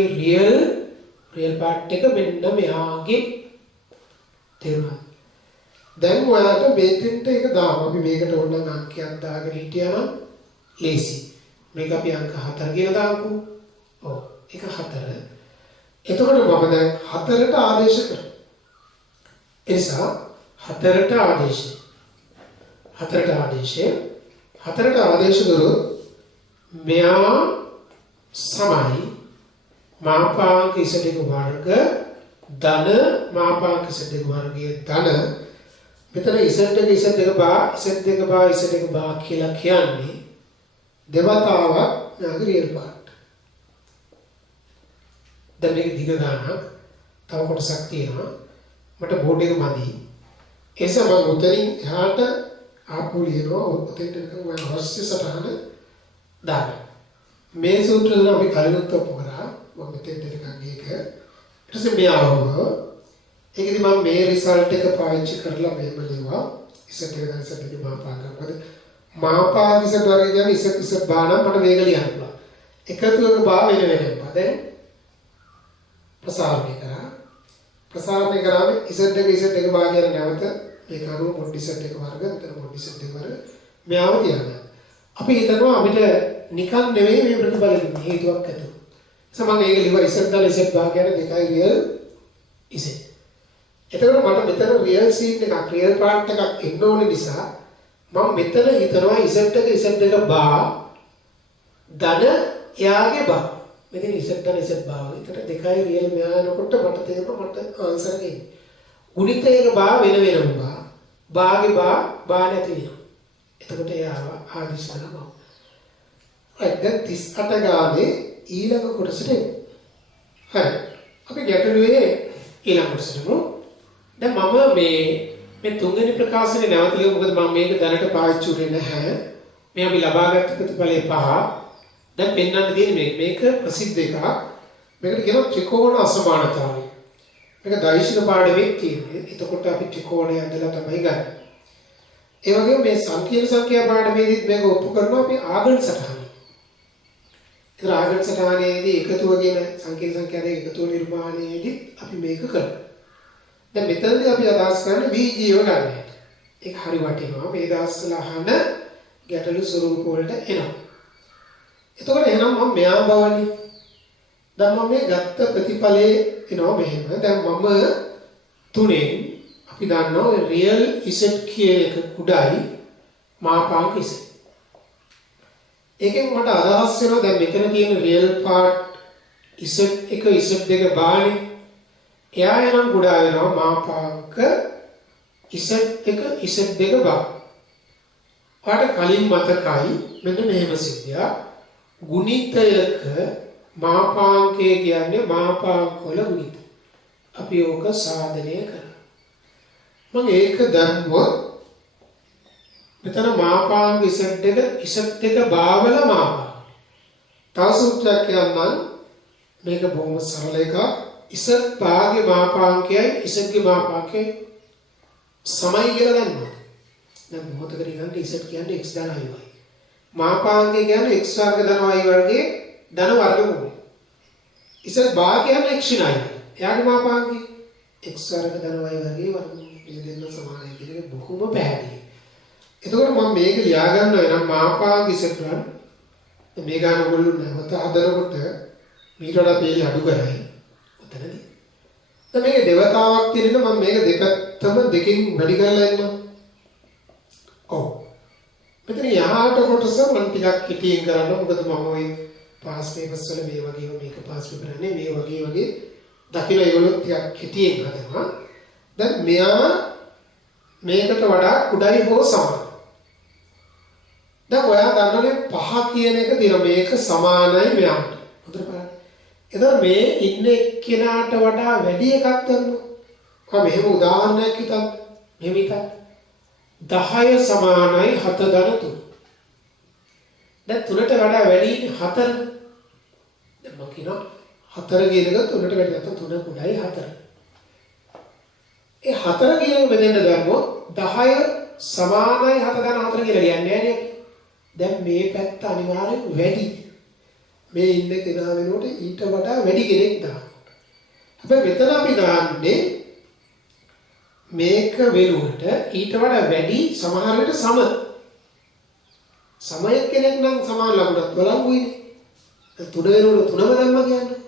රියල් පාර්ට් එක මෙන්න මෙහාගේ තේරුණා. දැන් ඔයාලට මේකෙන්ට එක දාමු. අපි මේකට ඕනනම් අංකයක් දාගෙන හිටියා නම් ලේසි. මේක අපි අංක 4 කියලා දාමුකෝ. ඔව්. ඒක 4. එතකොට මම දැන් 4ට ආදේශ කරනවා. ඒ නිසා 4ට ආදේශ කරොත් මෙයා සමයි මාපාංක Z1 වර්ග ධන මාපාංක Z2 වර්ගයේ ධන මෙතන Z2 බා කියලා කියන්නේ දෙවතාවක් නාග රියල් පාර්ට්. දැන් මේක දිග ගන්න තව කොටසක් තියෙනවා. මට බෝඩ් එක මදි. ඒ නිසා මම උතරින් එහාට ආපු ලියනවා උතෙන්ට නිකන් මම අවශ්‍ය සටහන දාන්න. මේ සූත්‍රය අපි කලිනුත් ඔප්පු කරා. මම මෙතෙන්ට නිකන් මේක ඊට පස්සේ මෙයාව ඒකදී මම මේ රිසල්ට් එක පාවිච්චි කරලා මෙහෙම ලියුවා. Z2 මාපාංක. මොකද මාපාංක Z වර්ගය කියන්නේ Z බා නම් මට මේක ලියන්න පුළුවන්. එකතුවක බා වෙන වෙනම. දැන් ප්‍රසාරණය කරාම Z1 බා කියන නැවත මේක අනුව මොඩි Z1 වර්ග මෙතන මොඩි Z2 වර්ග මෙයාව තියනවා. අපි හිතනවා අපිට නිකන් නෙවෙයි මේ ප්‍රතිඵල දෙන්නේ හේතුවක් ඇතුව. සමහන් ඒක ලිව Z1 Z බා කියන දෙකයි රියල් Z. එතකොට මට මෙතන රියල් සීන් එකක් රියල් පාර්ට් එකක් එන්න ඕන නිසා මම මෙතන හිතනවා Z1 Z2 බා ධන එයාගේ බා. මෙතන Z1 Z බා විතර දෙකයි රියල් මෙයා යනකොට මට තේරෙනවා මට ආන්සර් එක එන්නේ. ගුණිතයක බා වෙන වෙනම බා බාගේ බා නැති වෙනවා. එතකොට එයාව ආදිශ කරනවා. දැන් 38 ගානේ ඊළඟ කොටසට එමු. හරි. අපි ගැටලුවේ ඊළඟ කොටසට එමු. දැන් මම මේ තුන්වෙනි ප්‍රකාශනේ නැවත ලියමු. මොකද මම මේක දැනට පාවිච්චි කරන්නේ නැහැ. මේ අපි ලබාගත් ප්‍රතිඵලයේ 5. දැන් පෙන්වන්න තියෙන්නේ මේක ප්‍රසිද්ධ එකක්. මේකට කියනවා ත්‍රිකෝණ අසමානතාවය. මේක දෛශික පාඩමේ තියෙන්නේ. එතකොට අපි ත්‍රිකෝණය ඇඳලා තමයි ගන්න. ඒ වගේම මේ සංකීර්ණ සංඛ්‍යා පාඩමේදීත් මේක ඔප්පු කරනවා අපි ආගම සටහන. ඒක ආගම සටහනේදී එකතුව කියන සංකීර්ණ සංඛ්‍යා දෙක එකතුව නිර්මාණයේදී අපි මේක කරනවා. දැන් මෙතනදී අපි අදහස් කරන්නේ බීජීව ගන්න. ඒක හරි වටිනවා. මේ දවස්වල අහන ගැටලු ස්වරූප වලට එනවා. එතකොට එහෙනම් මම මෙයා බවනේ. දැන් මම මේ ගත්ත ප්‍රතිඵලයේ එනවා මෙහෙම. දැන් මම තුනෙන් අපි දන්නවා රියල් Z කියන එක උඩයි මාපාංක Z. ඒකෙන් මට අදහස් වෙනවා දැන් මෙතන තියෙන රියල් පාර්ට් Z1 Z2 බානේ. එයා එනම් ගොඩා වෙනවා මාපාංක Z1 Z2 බා. ඔයාලට කලින් මතකයි මෙන්න මෙහෙම සිද්ධියක්. ගුණිතයක මාපාංකය කියන්නේ මාපාංක වල ගුණිත. අපි ඕක සාධනය කරා. මම ඒක දැම්මොත් මෙතන මාපාංක Z1 බාවල මාපාංක. තව සූත්‍රයක් කියන්නම්. මේක බොහොම සරල එකක්. Z භාගයේ මාපාංකයයි Z ගේ මාපාංකයයි සමයි කියලා ගන්නවා. දැන් මොකටද ගන්න Z කියන්නේ x ධන y. මාපාංකය කියන්නේ x වර්ග ධන y වර්ගයේ ධන වර්ගමූලය. Z භාගය කියන්නේ x ණයි. එයාගේ මාපාංකය x වර්ග ධන y වර්ගයේ වර්ගමූලය. මේ දෙන්න සමානයි කියන එක බොහොම පැහැදිලි. එතකොට මම මේක ලියා ගන්නවා නම් මාපාගේ ඉසෙට්වන් මේ ගන්න ඕගොල්ලෝ නැවත හදනකොට මීට වඩා පේලි අඩු කරයි. උතනදී. දැන් මේක දෙවතාවක් තියෙන මම මේක දෙපැත්තම දෙකෙන් වැඩි කරලා ඉන්නවා. ඔව්. මෙතන යහට කොටස මම ටිකක් හිතින් කරන්න මොකද මම ওই පාස් පේපර්ස් වල මේ වගේම මේක පාස් පේපර් නේ මේ වගේ දකින ඒගොල්ලෝ ටිකක් හිතින් හදනවා. දැන් මෙයා මේකට වඩා කුඩයි හෝ සමානයි. දැන් ඔයා දන්නවනේ 5 කියන එක දින මේක සමානයි මෙයාට. හොඳට බලන්න. එතකොට මේ ඉන්න එක්කෙනාට වඩා වැඩි එකක් ගන්නවා. කොහොම මෙහෙම උදාහරණයක් හිතන්න. මෙහෙම හිතන්න. 10 සමානයි 7 ධන 3. දැන් 3ට වඩා වැඩි 4. දැන් මම කියනවා 4 කියන එක 3ට වැඩි නැත්නම් 3 කුඩයි 4. ඒ 4 කියන එක බෙදෙන්න දැම්මොත් 10 සමානයි 7 ධන 4 කියලා කියන්නේ නෑනේ. දැන් මේ පැත්ත අනිවාර්යෙන් වැඩි. මේ ඉන්න කෙනා වෙනකොට ඊට වඩා වැඩි කෙනෙක් දානවා. හැබැයි මෙතන අපි දාන්නේ මේක වෙනුවට ඊට වඩා වැඩි සමහර විට සමය කෙනෙක් නම් සමාන ලකුණක් බලංගුයිනේ. 3 වෙනුවට 3ම දැම්මා කියන්නේ.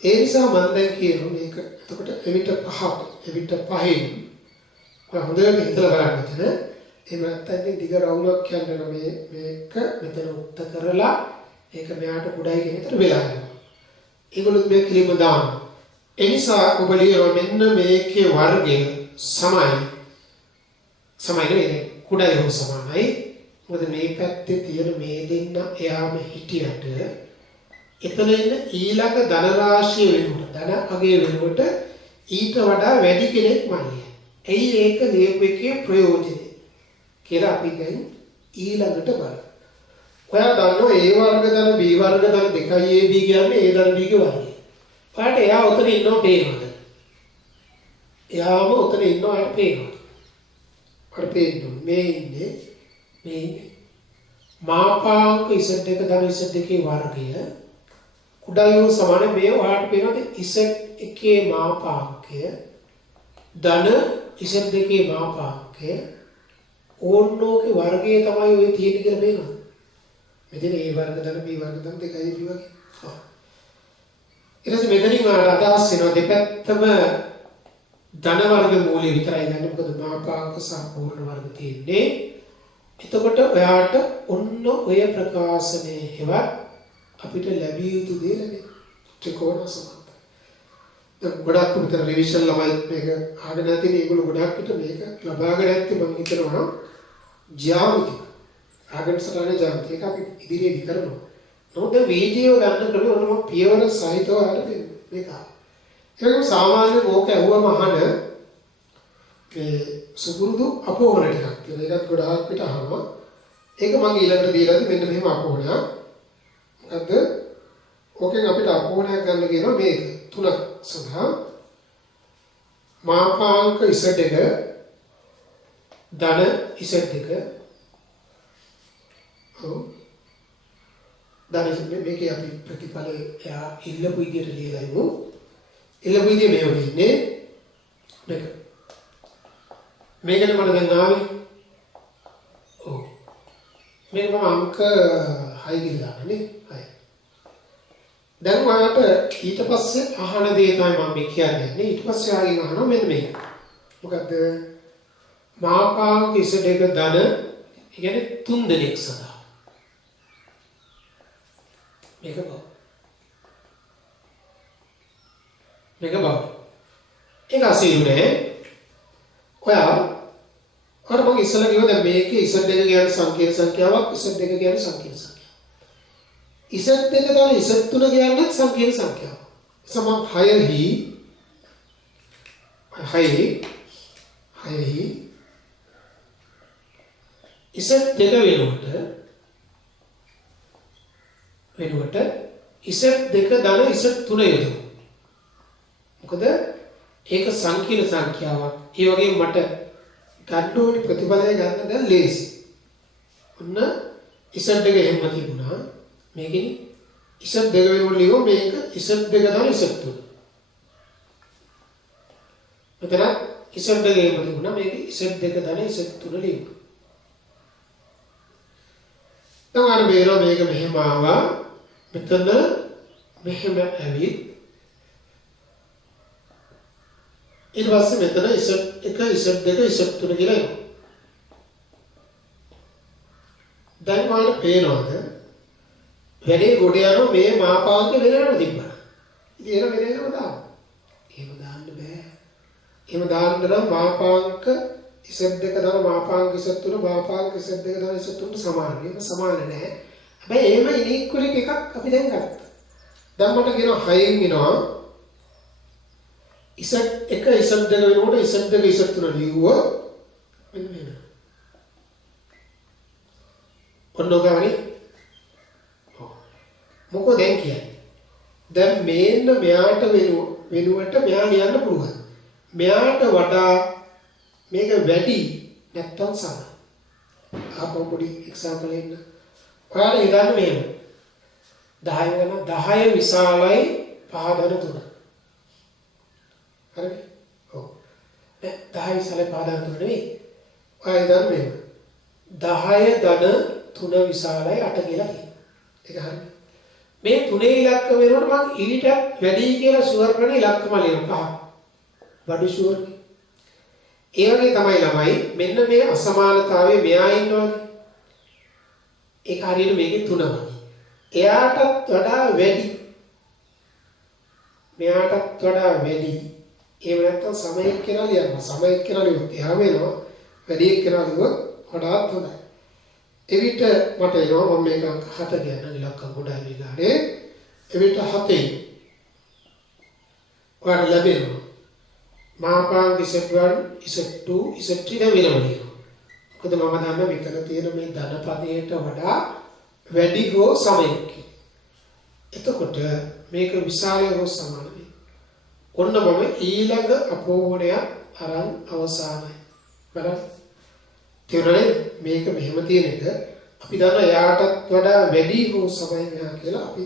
ඒ නිසා මම දැන් කියනවා මේක එතකොට එවිට 5න් ඔය හොඳට හිතලා බලන්න මෙතන. එහෙම නැත්නම් දිග රවුලක් කියන්න මේක මෙතන උත්ත කරලා ඒක මෙයාට කුඩයි කියන විතර වෙලා යනවා. ඒගොල්ලෝ මේ කිලිම දානවා. ඒ නිසා ඔබ ලියනවා මෙන්න මේකේ වර්ගය සමයි නෙවෙයි කුඩයි හෝ සමානයි. මොකද මේ පැත්තේ තියෙන මේ දෙන්න එයාම හිටියට එතන ඉන්න ඊළඟ ධන රාශිය වෙනුවට ධන අගය වෙනුවට ඊට වඩා වැඩි කෙනෙක් මල්ලිය. එයි ඒක ලියපු එකේ ප්‍රයෝජනය කියලා අපි දැන් ඊළඟට බලමු. ඔයා දන්නවා A වර්ග ධන B වර්ග ධන 2AB කියන්නේ A ධන B ගේ වර්ගය. ඔයාට එයා උතන ඉන්නව පේනවද? එයාම උතන ඉන්නව ඔයාට පේනවද? ඔයාට පේන්නේ මේ ඉන්නේ මාපාංක Z1 ධන Z2 වර්ගය කුඩා යෝ සමාන මේ ඔයාට පේනවද Z1 මාපාංකය ධන Z2 මාපාංකය ඕන්නෝගේ වර්ගය තමයි ඔය තියෙන්නේ කියලා පේනවා. මෙතන A වර්ග ධන B වර්ග ධන 2AB වගේ. ඔව්. ඊට පස්සේ මෙතනින් ආට අදහස් වෙනවා දෙපැත්තම ධන වර්ග මූලය විතරයි ගන්න. මොකද මාපාංක සහ පූර්ණ වර්ග තියෙන්නේ. එතකොට ඔයාට ඔන්න ඔය ප්‍රකාශනයේ හෙවත් අපිට ලැබිය යුතු දේ ලැබෙනවා. ත්‍රිකෝණ සමාන්තර. දැන් ගොඩක් විතර රිවිෂන් ළමයි මේක අහගෙන නැති මේගොල්ලෝ ගොඩක් විතර මේක ලබාගෙන නැති මම හිතනවා ජ්‍යාමිති ආගමසටනේ ජ්‍යාමිති එක අපි ඉදිරියේදී කරනවා. නමුත් දැන් වීඩියෝ ගන්න ක්‍රමය ඔන්න මම පියවර සහිතව අහලා දෙන්නේ මේක. ඒකම සාමාන්‍ය ඕක ඇහුවම අහන මේ සුපුරුදු අපෝහන ටිකක් තියෙනවා. ඒකත් ගොඩාක් පිට අහනවා. ඒක මම ඊළඟට දීලාදී මෙන්න මෙහෙම අපෝහනයක්. මොකද්ද? ඕකෙන් අපිට අපෝහනයක් ගන්න කියනවා මේක. 3ක් සඳහා මාපාංක Z1 ධන Z2 ඔව් ධන මේකේ අපි ප්‍රතිඵලය එයා ඉල්ලපු විදියට ලියලා ඉමු. ඉල්ලපු විදිය මේ වගේ ඉන්නේ මේකනේ මට දැන් ආවේ. ඔව් මේක මම අංක 6 කියලා දාන්නේ 6. දැන් ඔයාලට ඊට පස්සේ අහන දේ තමයි මම කියන්නේ. ඊට පස්සේ ආගෙන අහනවා මෙන්න මේක. මොකද්ද? මාපාංක Z1 ධන කියන්නේ 3 දෙනෙක් සඳහා. මේක බව. ඒක අසීරුනේ. ඔයා අර මම ඉස්සෙල්ලා කිව්වා දැන් මේකේ Z1 කියන්නේ සංකීර්ණ සංඛ්‍යාවක් Z2 කියන්නේ සංකීර්ණ සංඛ්‍යාවක්. Z2 දාන Z3 කියන්නේ සංකීර්ණ සංඛ්‍යාවක්. සම 6හි Z2 වෙනුවට Z2 දාන Z3 යොදමු. මොකද ඒක සංකීර්ණ සංඛ්‍යාවක්. ඒ වගේම මට ගන්න ඕනේ ප්‍රතිඵලය ගන්න දැන් ලේසි. ඔන්න Z1 එහෙම තිබුණා. මේකෙනි Z2 වෙනුවට ලියුවා මේක Z2 දාන Z3. මෙතන Z එකේම තිබුණා මේක Z2 ධන Z3 ලියුවා. දැන් අර බේරෝ මේක මෙහෙම ආවා. මෙතන මෙහෙම ඇවිත් ඊට පස්සේ මෙතන Z1 Z2 Z3 කියලා එනවා. දැන් වලට පේනවද වැඩේ ගොඩ යනවා මේ මාපාංක වෙනම තිබ්බා. ඉතින් ඒක වෙනම දාන්න. එහෙම දාන්න බෑ. එහෙම දාන්න නම් මාපාංක Z2 දාන මාපාංක Z3 මාපාංක Z2 දාන Z3 සමාන. ඒක සමාන නෑ. හැබැයි එහෙම ඉනික්වලික් එකක් අපි දැන් ගත්තා. දැන් මට කියනවා 6න් එනවා Z1 Z2 වෙනකොට Z2 Z3 ලියුවා මෙන්න මෙහෙම. ඔන්නෝගානේ මොකෝ දැන් කියන්නේ දැන් මේන්න මෙයාට වෙනුවට මෙයා ලියන්න පුළුවන් මෙයාට වඩා මේක වැඩි නැත්තම් සම ආපහු පොඩි එක්සැම්පල් එකක් ඔයාලා ඉඳන් මෙහෙම 10 වෙන 10 විශාලයි 5 ධන 3 හරිද ඔව් දැන් 10 විශාලයි 5 ධන 3 නෙවෙයි ඔයා ඉඳන් මෙහෙම 10 ධන 3 විශාලයි 8 කියලා කියනවා. ඒක හරියි. මේ තුනේ ඉලක්ක වෙනකොට මම ඊට වැඩි කියලා ෂුවර් කරන ඉලක්කම ලියනවා. වඩු ෂුවර්. ඒ වගේ තමයි ළමයි මෙන්න මේ අසමානතාවයේ මෙයා ඉන්නවනේ. ඒක හරියට මේකේ 3 වගේ. එයාටත් වඩා වැඩි. මෙයාටත් වඩා වැඩි. ඒ වෙනත්නම් සමයක් කියලා ලියනවා. සමයක් කියලා ලියුවොත් එහා වෙනවා. වැඩි කියලා ලියුවොත් වඩාත් හොඳයි. එවිට මට එනවා මම මේක අංක 7 ගන්න ඉලක්ක ගොඩයි විගානේ එවිට 7න් ඔයාලට ලැබෙනවා මාපාංක Z1 Z2 Z3 වෙනවනේ මොකද මම දන්නා මෙතන තියෙන මේ ධන පදයට වඩා වැඩි හෝ සමයක් එතකොට මේක විශාල හෝ සමාන වේ ඔන්න මම ඊළඟ අපෝහණය අරන් අවසానයි බලන්න තේරුණාද මේක මෙහෙම තියෙන එක අපි දන්නා යාටත් වඩා වැඩි හෝ සමයි මෙහා කියලා අපි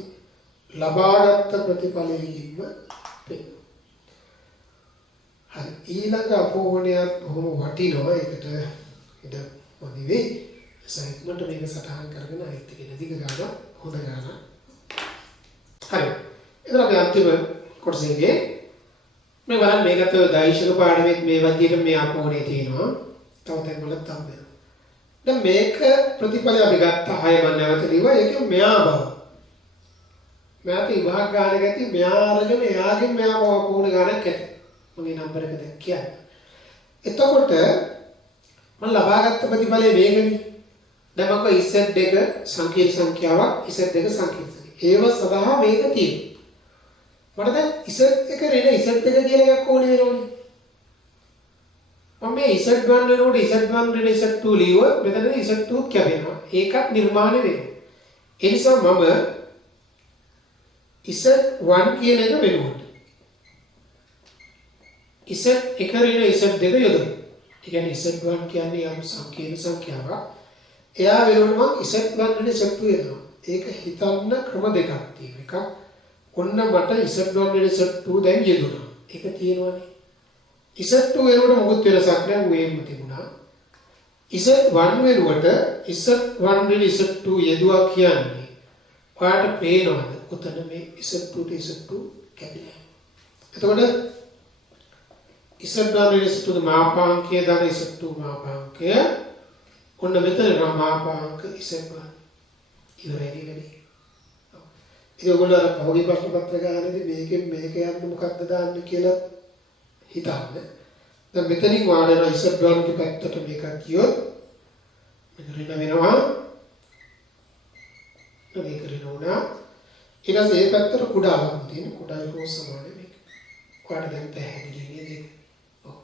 ලබාගත් ප්‍රතිඵලයෙන්ම පෙන්නනවා. හරි ඊළඟ අපෝහණයත් බොහොම වටිනවා ඒකට ඉත මොදි වෙයි සයික්මන්ට් මේක සටහන් කරගෙන අයිත් එක දිග ගන්න හොඳ ගන්න. හරි එතන අපි අන්තිම කොටසේදී මේ බලන්න මේකට දෛශික පාඩමේ මේ වදියට මේ අපෝහණය තියෙනවා. තව තැන් වල තමයි. දැන් මේක ප්‍රතිඵලය අපි ගත්ත 6 මම නැවත ලිව්වා. ඒක මෙයා බව. මෙයාට විභාග ගානක ඇති මෙයා අරගෙන එයාගෙන් මෙයා බව කෝණ ගානක් ඇති. මගේ නම්බර එක දැන් කියන්න. එතකොට මම ලබාගත් ප්‍රතිඵලය මේකනේ. දැන් මම Z2 සංකීර්ණ සංඛ්‍යාවක් Z2 සංකීර්ණ. ඒව සඳහා මේක තියෙනවා. මට දැන් Z1 ඍණ Z2 කියලා එකක් ඕනේ වෙනවනේ. මම Z1 වෙනකොට Z1 ඍණ Z2 ලියුවොත් මෙතන Z2 කැපෙනවා. ඒකත් නිර්මාණය වෙනවා. ඒ නිසා මම Z1 කියන එක වෙනුවට Z1 ඍණ Z2 යොදවනවා. ඒ කියන්නේ Z1 කියන්නේ යම් සංකීර්ණ සංඛ්‍යාවක්. එයා වෙනුවට මම Z1 ඍණ Z2 යොදවනවා. ඒක හිතන්න ක්‍රම දෙකක් තියෙනවා. එකක් ඔන්න මට Z1 ඍණ Z2 දැන් යෙදුණා. ඒක තියෙනවනේ. Z2 වෙනුවට මොකුත් වෙනසක් නැහැ උේම තිබුණා. Z1 වෙනුවට Z1 ඍණ Z2 යෙදුවා කියන්නේ ඔයාලට පේනවද? උතන මේ Z2 Z2 කැපිලා. එතකොට Z1 ඍණ Z2 මාපාංකය දාන Z2 මාපාංකය ඔන්න මෙතන මාපාංක Z1 ඉවරයි වැඩි. ඉතින් ඔයගොල්ලෝ අර පහුගිය ප්‍රශ්න පත්‍ර ගානේදී මේකෙන් මේක යන්න මොකක්ද දාන්න කියලා හිතන්න. දැන් මෙතනින් වාඩන Z1 ගේ පැත්තට මේක කියොත් මෙතන වෙනවා. මේක රිනෝනා. ඊට පස්සේ මේ පැත්තට කුඩාවක් තියෙන කුඩායි රෝ සමාන මේක. ඔයාලට දැන් පැහැදිලි නේද? ඔව්.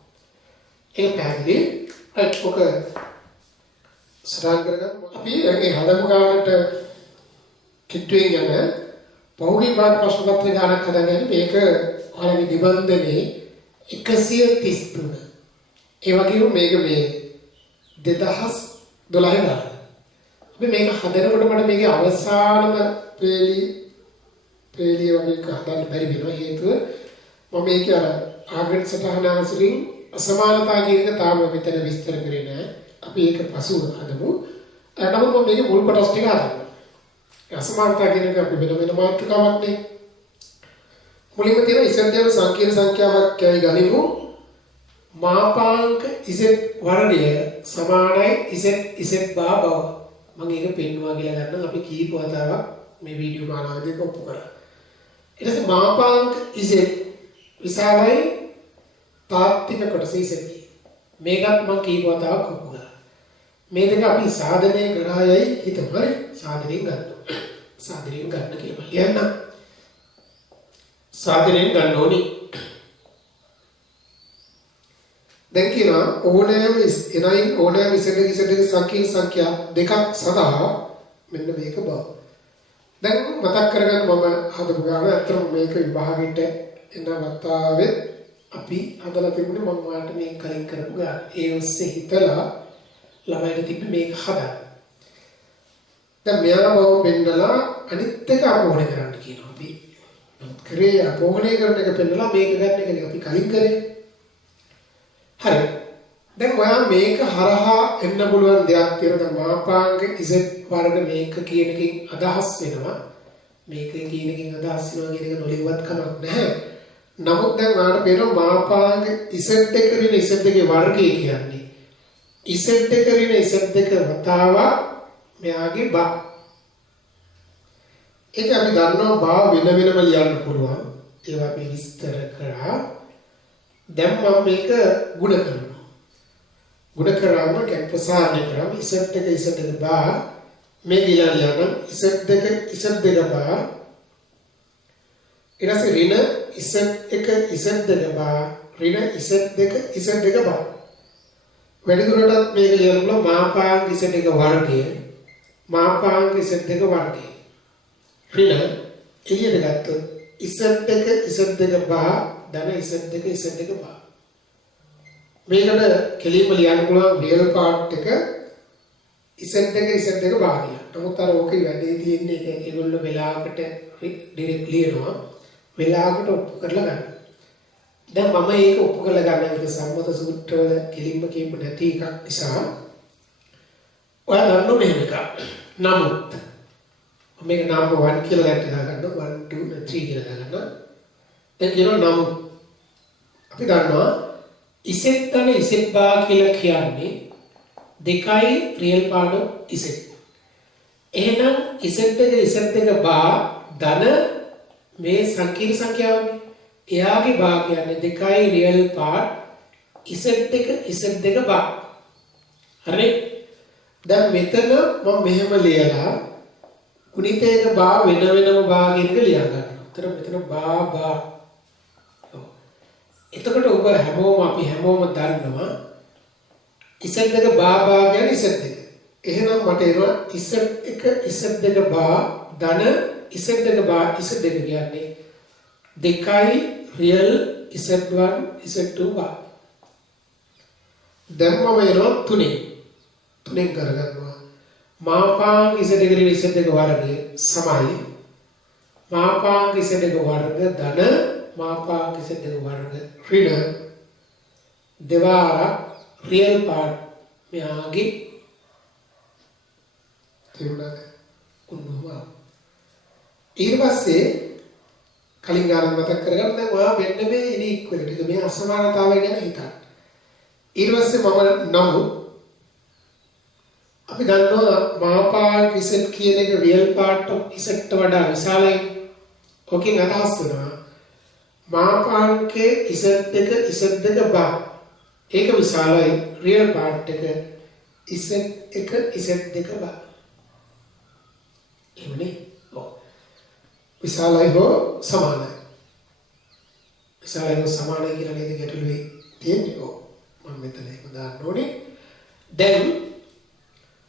ඒක පැහැදිලි. ඔක සටහන් කරගන්න. අපි මේ හදමු ගානට කිට්ටුවෙන් යන පෞද්ගලික ප්‍රශ්න පත්‍ර ගානක් හදන්නේ මේක ඔයාලගේ නිබන්ධනේ 133. ඒ වගේම මේක මේ 2012 දාලා. අපි මේක හදනකොට මට මේකේ අවසානම පේලිය වගේ එක හදන්න බැරි වෙනවා. හේතුව මම මේක අර ආග්‍රේඩ් සටහන අසලින් අසමානතා කියන එක තාම මෙතන විස්තර කරේ නැහැ. අපි ඒක පසුව හදමු. නමුත් මම මේකේ මුල් කොටස් ටික හදන්න. අසමානතා කියන එක අපි වෙන මාතෘකාවක් නේ. මුලින්ම තියෙන ඉසෙන්දේව සංකීර්ණ සංඛ්‍යාවක් කියයි ගනිමු. මාපාංක ඉසෙත් වර්ගය සමානයි ඉසෙත් බා බව. මම ඒක පෙන්වුවා කියලා ගන්න අපි කීප වතාවක් මේ වීඩියෝ මාලාවේදී ඔප්පු කරා. ඊට පස්සේ මාපාංක ඉසෙත් විශාලයි තාත්වික කොටස ඉසෙත්. මේකත් මම කීප වතාවක් ඔප්පු කරා. මේ දෙක අපි සාධනය කරායයි හිතමු. හරි? සාධනයෙන් ගන්න. සාධනයෙන් ගන්න කියලා ලියන්න. සාධනයෙන් ගන්න ඕනි. දැන් කියනවා ඕනෑම ඉසෙට් සංකීර්ණ සංඛ්‍යා දෙකක් සඳහා මෙන්න මේක බව. දැන් මතක් කරගන්න මම හදපු ගාන අතරම මේක විභාගෙට එන වතාවේ අපි හදලා තිබුණේ මම ඔයාලට මේ කලින් කරපු ගාන. ඒ ඔස්සේ හිතලා ළමයිට තිබ්බ මේක හදන්න. දැන් මෙයාලා බව පෙන්නලා අනිත් එක අපෝහණය කරන්න කියනවා අපි. කරේ අපෝහණය කරන එක පෙන්නලා මේක ගන්න එකනේ අපි කලින් කරේ. හරි. දැන් ඔයා මේක හරහා එන්න පුළුවන් දෙයක් තියෙනවා. මාපාංක ඉසෙත් වර්ග මේක කියන එකකින් අදහස් වෙනවා. මේක කියන එකකින් අදහස් වෙනවා කියන එක නොලියවත් කමක් නැහැ. නමුත් දැන් ඔයාලට පේනවා මාපාංක ඉසෙත් එක ඍණ ඉසෙත් දෙකේ වර්ගය කියන්නේ. ඉසෙත් එක ඍණ ඉසෙත් දෙක වතාවක් මෙයාගේ බා. ඒක අපි දන්නවා බා වෙන වෙනම ලියන්න පුළුවන්. ඒවා අපි විස්තර කරා. දැන් මම මේක ගුණ කරනවා. ගුණ කරාම කියන්නේ ප්‍රසාරණය කරාම ඉසෙත් එක බා මේ ඊළඟ ඉසෙත් දෙක බා ඊට පස්සේ ඍණ ඉසෙත් දෙක බා ඍණ ඉසෙත් දෙක බා වැඩිදුරටත් මේක ලියනවා මාපාංක ඉසෙත් එක වර්ගය මාපාංක ඉසෙත් දෙක වර්ගය ඍණ එළියට ගත්තොත් ඉසෙත් දෙක බා ධන ඉසෙත් දෙක බා මේකට කෙලින්ම ලියන්න පුළුවන් රියල් පාර්ට් එක ඉසෙත් දෙක බා කියලා. නමුත් අර ඕකේ වැඩේ තියෙන්නේ ඒක ඒගොල්ලෝ වෙලාවකට ඩිරෙක්ට් ලියනවා වෙලාවකට ඔප්පු කරලා ගන්න. දැන් මම ඒක ඔප්පු කරලා ගන්න එක සම්මත සූත්‍රවල කෙලින්ම කියපු නැති එකක් නිසා ඔයා දන්නෝ මෙහෙම එකක්. නමුත් මේක නම්බර් 1 කියලා දැක්කලා ගන්න 1 2 3 කියලා දාගන්න. දැන් කියනවා නමුත් අපි දන්නවා ඉසෙත් ධන ඉසෙත් බා කියලා කියන්නේ දෙකයි රියල් පාඩු ඉසෙත්. එහෙනම් ඉසෙත් දෙක බා ධන මේ සංකීර්ණ සංඛ්‍යාවනේ. එයාගේ බා කියන්නේ දෙකයි රියල් පාඩ් ඉසෙත් දෙක බා. හරි? දැන් මෙතන මම මෙහෙම ලියලා ගුණිතයක බා වෙනම බා කියන එක ලියා ගන්නවා. මෙතන බා එතකොට ඔබ අපි හැමෝම දන්නවා ඉසෙත් දෙක බා කියන්නේ ඉසෙත් දෙක. එහෙනම් මට එනවා ඉසෙත් දෙක බා ධන ඉසෙත් දෙක බා ඉසෙත් දෙක කියන්නේ දෙකයි රියල් ඉසෙත්1 ඉසෙත්2 බා. දැන් මම එනවා තුනෙන් කරගන්නවා. මාපාංක ඉසෙත් දෙක රියල් ඉසෙත් දෙක වර්ගය සමයි මාපාංක ඉසෙත් දෙක වර්ග ධන මාපාංක ඉසෙත් දෙක වර්ග ඍණ දෙවාරක් රියල් පාර්ට් මෙයාගේ තියුණාද උන්වම ඊට පස්සේ කලින් ගාන මතක් කරගන්න දැන් ඔයා මෙන්න මේ ඉනීක්වලිටි මේ අසමානතාවය ගැන හිතන්න. ඊට පස්සේ මම නමුත් අපි දන්නවා මාපාංක ඉසෙත් කියන එක රියල් පාර්ට් ඉසෙට්ට වඩා විශාලයි. ඔකෙන් අදහස් වෙනවා මාපාංකයේ ඉසෙත් දෙක බා ඒක විශාලයි රියල් පාර්ට් එක ඉසෙත් දෙක බා. එන්නේ විශාලයි හෝ සමානයි. විශාලයි හෝ සමානයි කියලා නේද ගැටලුවේ තියෙන්නේ. මම මෙතන ඒක දාන්න ඕනේ. දැන්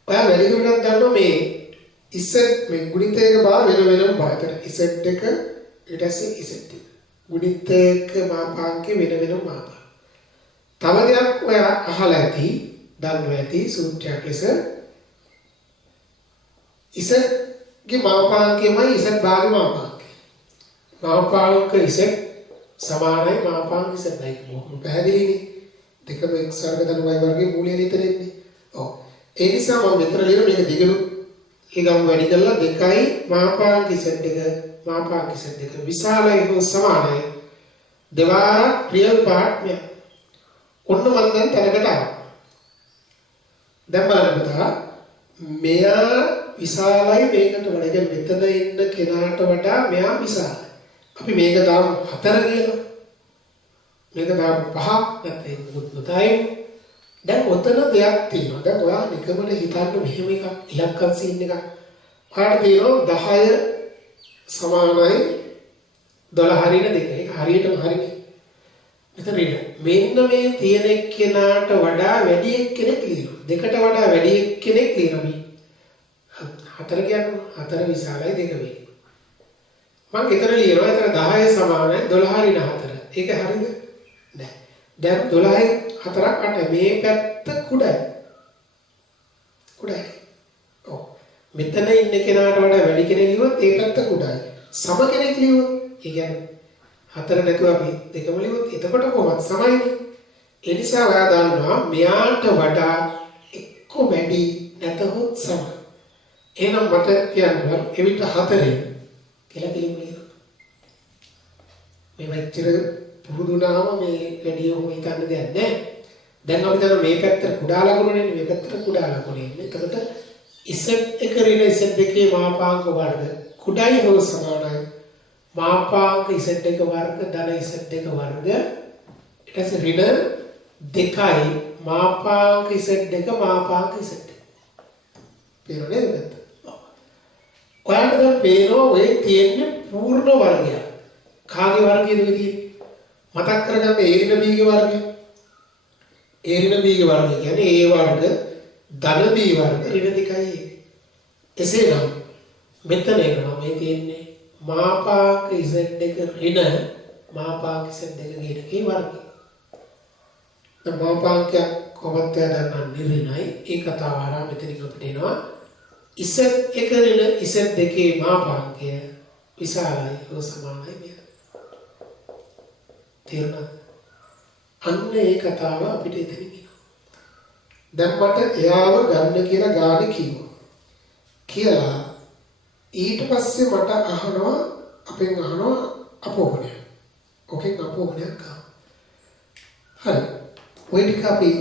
ඔයා වැඩිදුරටත් දන්නවා මේ ඉසෙත් මේ ගුණිතයක බා වෙනම බා. ඒතර ඉසෙත් එක ඊට පස්සේ ඉසෙත් එක. ගුණිතයක මාපාංකේ වෙනම මාපා. තව දෙයක් ඔයා අහලා ඇති, දන්නවා ඇති සූත්‍රයක් ලෙස ඉසෙත්ගේ මාපාංකයමයි ඉසෙත් භාගේ මාපාංකය. මාපාංක ඉසෙත් සමානයි මාපාංක ඉසෙත්යි. මොකක්ද පැහැදිලිනේ? දෙකම x වර්ග ධන y වර්ගයේ මූලය විතර එන්නේ. ඔව්. ඒ නිසා මම මෙතන ලියන මේක දිගලු ඒ ගම වැඩි කරලා 2යි මාපාංක z එක මාපාංක z එක විශාලයි හෝ සමානයි. දෙවාරක් රියල් පාර්ට් මෙය. ඔන්න මම දැන් තැනකට ආවා. දැන් බලන්න පුතා මෙයා විශාලයි මේකට වඩා මෙතන ඉන්න කෙනාට වඩා මෙයා විශාලයි. අපි මේක දාමු 4 කියලා. මේක දාමු 5 නැත්නම් මුතයි. දැන් ඔතන දෙයක් තියෙනවා. දැන් ඔයා නිකමන හිතන්න මෙහෙම එකක් ඉලක්කම් සීන් එකක්. පාඩ තියෙනවා 10 සමානයි 12 හරියට 2. ඒක හරියටම හරිනේ. මෙතන මෙන්න මේ තියෙන එක්කෙනාට වඩා වැඩි එක්කෙනෙක් ලියනවා. දෙකට වඩා වැඩි එක්කෙනෙක් ලියනවා මේ. 4 කියන්නේ 4 විශාලයි 2 වෙයි. මම ඊතර ලියනවා. ඒතර 10 සමානයි 12 රින 4. ඒක හරියද? නෑ. දැන් 12යි 4ක් 8. මේ පැත්ත කුඩයි. කුඩයි. ඔව්. මෙතන ඉන්න කෙනාට වඩා වැඩි කෙනෙක් ලියුවොත් ඒ පැත්ත කුඩයි. සම කෙනෙක් ලියුවොත් ඒ කියන්නේ 4 නැතුව අපි දෙකම ලියුවොත් එතකොට කොහොමද සමයිනේ. ඒ නිසා ඔයා දන්නවා මෙයාට වඩා එක්ක වැඩි නැතහොත් සම. එහෙනම් මට කියන්න එවිට 4 කියලා කියමු. මේ වැච්චර පුරුදුනාම මේ වැඩි ඔහොම හිතන්න දෙයක් නැහැ. දැන් අපි දන්නවා මේ පැත්තට කුඩා ලකුණනේ මේ පැත්තට කුඩා ලකුණේ ඉන්නේ. එතකොට z එක ඍණ z දෙකේ මාපාංක වර්ග කුඩයි හෝ සමානයි. මාපාංක z එක වර්ග ධන z දෙක වර්ග ඊට පස්සේ ඍණ 2යි මාපාංක z දෙක මාපාංක z දෙක. පේනවද නැත්නම්? ඔයාලට දැන් පේනවා ඔය තියෙන්නේ පූර්ණ වර්ගයක්. කාගේ වර්ගයද මේ තියෙන්නේ? මතක් කරගන්න a ඍණ b ගේ වර්ගය. a ඍණ b ගේ වර්ගය කියන්නේ a වර්ග ධන b වර්ග ඍණ 2යි. එසේනම් මෙතන එනවා මේ තියෙන්නේ මාපාංක z දෙක ඍණ මාපාංක z දෙක කියන එකේ වර්ගය. දැන් මාපාංකයක් කොහොමද දන්නන්නේ ඍණයි. ඒ කතාව ආරම්භ මෙතනින් අපිට එනවා. z එක ඍණ z දෙකේ මාපාංකය විශාලයි හෝ සමානයි මෙය. තේරුණාද? අන්න ඒ කතාව අපිට එතනින් එනවා. දැන් මට එයාව ගන්න කියලා ගානේ කිව්වා. කියලා ඊට පස්සේ මට අහනවා අපෙන් අහනවා අපෝහණය. ඔකෙන් අපෝහණයක් ගන්න. හරි. ඔය ටික අපි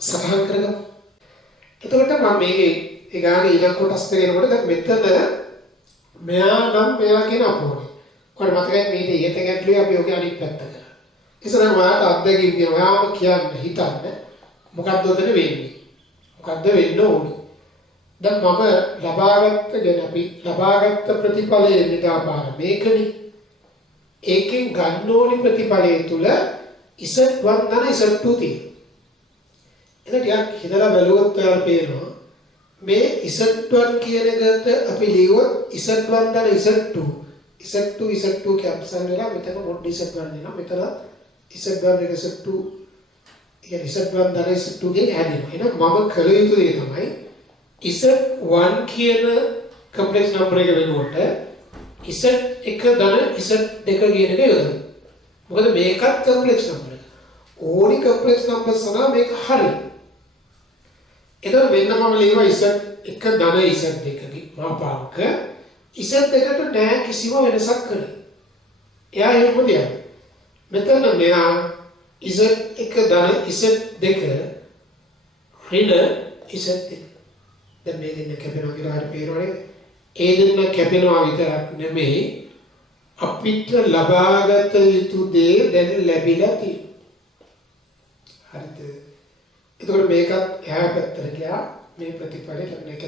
සටහන් කරගමු. එතකොට මම මේකේ ඒ ගානේ ඊළඟ කොටස් දෙකේනකොට දැන් මෙතන මෙයා නම් මෙයා කියන අපෝහණය. කොහොමද මතකයි මේක ඊට ගැටලුවේ අපි ඔගේ අනිත් පැත්ත කරා. ඉතින් ඔයාලට අත්දැකීම් කියන ඔයාම කියන්න හිතන්න මොකක්ද උදේ වෙන්නේ? මොකක්ද වෙන්න ඕනේ? දැන් මම ලබාගත්ත ගැන අපි ලබාගත්ත ප්‍රතිඵලයේ නිදාපාර මේකනේ. ඒකෙන් ගන්න ඕනි ප්‍රතිඵලයේ තුල z1 ධන z2 තියෙනවා. එතන ටිකක් හිතලා බලුවොත් ඔයාලට පේනවා මේ z1 කියන එකට අපි ලියුවොත් z1 ධන z2 z2 කැප්සල් වෙලා මෙතන මොඩ් z1 වෙනවා. මෙතන z1 එක z2 කියන්නේ z1 ධන z2 ගේ හැදෙනවා. එහෙනම් මම කළ යුතු දේ තමයි z1 කියන කම්ප්ලෙක්ස් නම්බර් එක වෙනුවට z1 ධන z2 කියන එක යොදමු. මොකද මේකත් කම්ප්ලෙක්ස් නම්බර් එක. ඕනි කම්ප්ලෙක්ස් නම්බර් සනා මේක හරි. එතකොට මෙන්න මම ලියුවා z1 ධන z2 ගේ මාපාංක z2ට නෑ කිසිම වෙනසක් කරේ. එයා එහෙම දියා. මෙතන මෙයා z1 ධන z2 ඍණ z2 දැන් මේ දෙන්න කැපෙනවා කියලා හරි පේනවනේ. ඒ දෙන්න කැපෙනවා විතරක් නෙමෙයි අපිට ලබාගත යුතු දේ දැන් ලැබිලා තියෙනවා. හරිද? එතකොට මේකත් එහා පැත්තට ගියා මේ ප්‍රතිඵලය ලැබෙන එක.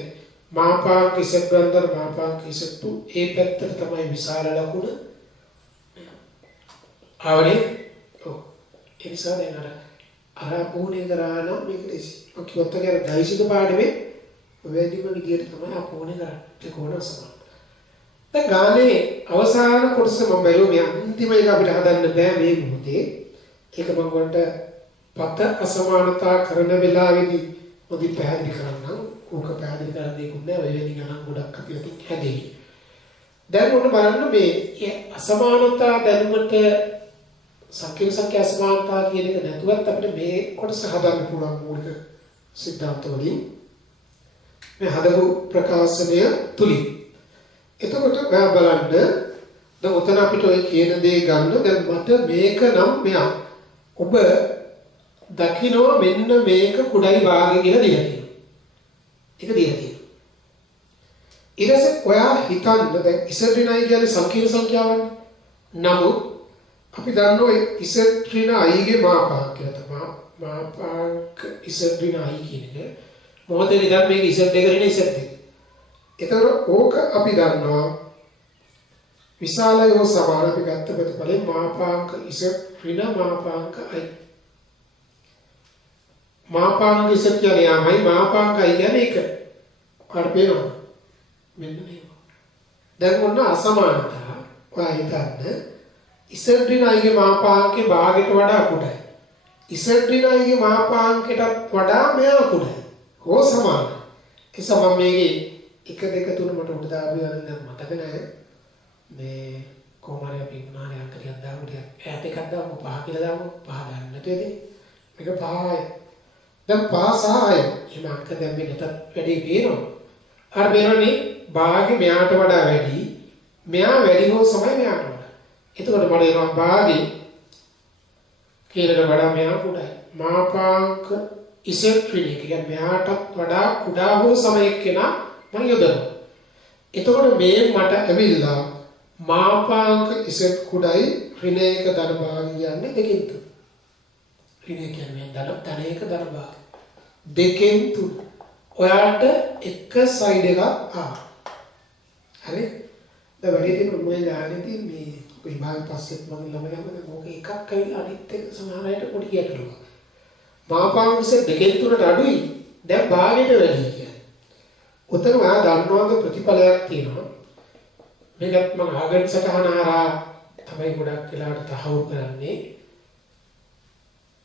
මාපාංක z1 මාපාංක z2 ඒ පැත්තට තමයි විශාල ලකුණ. ආවනේ. ඔව්. ඒ නිසා දැන් අර අපෝහණය කරා නම් මේක දෙසි. ඔක කිව්වත් අර දෛසික පාඩමේ වැඩිම විදියට තමයි අපෝහණය කරන්නේ. ඒක ඕන සමාන. දැන් ගානේ අවසාන කොටස මම බැලුවා මේ අන්තිම එක අපිට හදන්න බෑ මේ මොහොතේ. ඒක මම වලට පත අසමානතා කරන වෙලාවේදී මොදි පැහැදිලි කරන්නම්. ඕක පැහැදිලි කරන්න දෙයක් නෑ. ඔය වෙනින් අනම් ගොඩක් අපි අතින් හැදෙයි. දැන් ඔන්න බලන්න මේ අසමානතා දැනුමට සංකීර්ණ සංඛ්‍යා සමානතා කියන එක නැතුවත් අපිට මේ කොටස හදන්න පුළුවන් මූලික සිද්ධාන්ත වලින් මේ හදපු ප්‍රකාශනය තුලින්. එතකොට ඔයා බලන්න දැන් උතන අපිට ඔය කියන දේ ගන්න දැන් මට මේක නම් මෙයා ඔබ දකින්න මෙන්න මේක කුඩයි භාගය කියලා දීලා තියෙනවා. ඒක දීලා තියෙනවා. ඊට පස්සේ ඔයා හිතන්න දැන් ඉසඩ් ඍණයි කියන්නේ සංකීර්ණ සංඛ්‍යාවනේ. නමුත් අපි දන්නවා ඉසඩ් ඍණ i ගේ මාපාංක කියලා තමයි. මාපාංක ඉසඩ් ඍණ i කියන එක. මොකද ඉතින් මේක ඉසඩ් එක ඍණ ඉසඩ් එක. එතකොට ඕක අපි දන්නවා විශාලයෝ සමාන අපි ගත්ත ප්‍රතිඵලේ මාපාංක ඉසඩ් ඍණ මාපාංක i. මාපාංක ඉසඩ් කියන්නේ යාමයි මාපාංක i කියන්නේ එක. ඔයාලට පේනවද? මෙන්න මේක. දැන් ඔන්න අසමානතා ඔයා හිතන්න ඉසඩ් ඍණ i ගේ මාපාංකේ භාගයට වඩා කුඩයි. ඉසඩ් ඍණ i ගේ මාපාංකයටත් වඩා මෙයා කුඩයි. හෝ සමානයි. ඒ සමම මේකේ 1 2 3 මට උඩ දාපු යන දැන් මතක නැහැ. මේ කොහොමද අපි උනානේ අක්කරියක් දාමු ටිකක් ඈත එකක් දාමු 5 කියලා දාමු 5 ගන්න නැතුවද මේක 5යි දැන් 5 6යි එහෙනම් අක්ක දැන් මේකට වැඩි වෙනවා අර මේනනේ භාගෙ මෙයාට වඩා වැඩි මෙයා වැඩි හෝ සමයි මෙයාට වඩා එතකොට මට එනවා භාගෙ කීයකට වඩා මෙයා කුඩායි මාපාංක ඉසඩ් ඍණ කියන්නේ මෙයාටත් වඩා කුඩා හෝ සමයක් කෙනා මම යොදනවා එතකොට මේ මට ඇවිල්ලා මාපාංක ඉසඩ් කුඩයි ඍණ එක ධන භාගය කියන්නේ දෙකෙන් තුන. ඍණ කියන්නේ ධන එක ධන භාගය. දෙකෙන් තුන. ඔයාලට එක සයිඩ් එකක් ආවා. හරි? දැන් වැඩි දින මොකද ගානේ මේ විභාග පස්සෙත් මම ළමයාගේ මොකක් එකක් ඇවිල්ලා අනිත් එක සමහරයට පොඩි ගැටලුවක්. මාපාංක ඉසඩ් දෙකෙන් තුනට අඩුයි. දැන් භාගයට වැඩි කියන්නේ. උතන ඔයා දන්නවද ප්‍රතිඵලයක් තියෙනවා. මේකත් මම ආගම සටහන හරහා තමයි ගොඩක් වෙලාවට තහවුරු කරන්නේ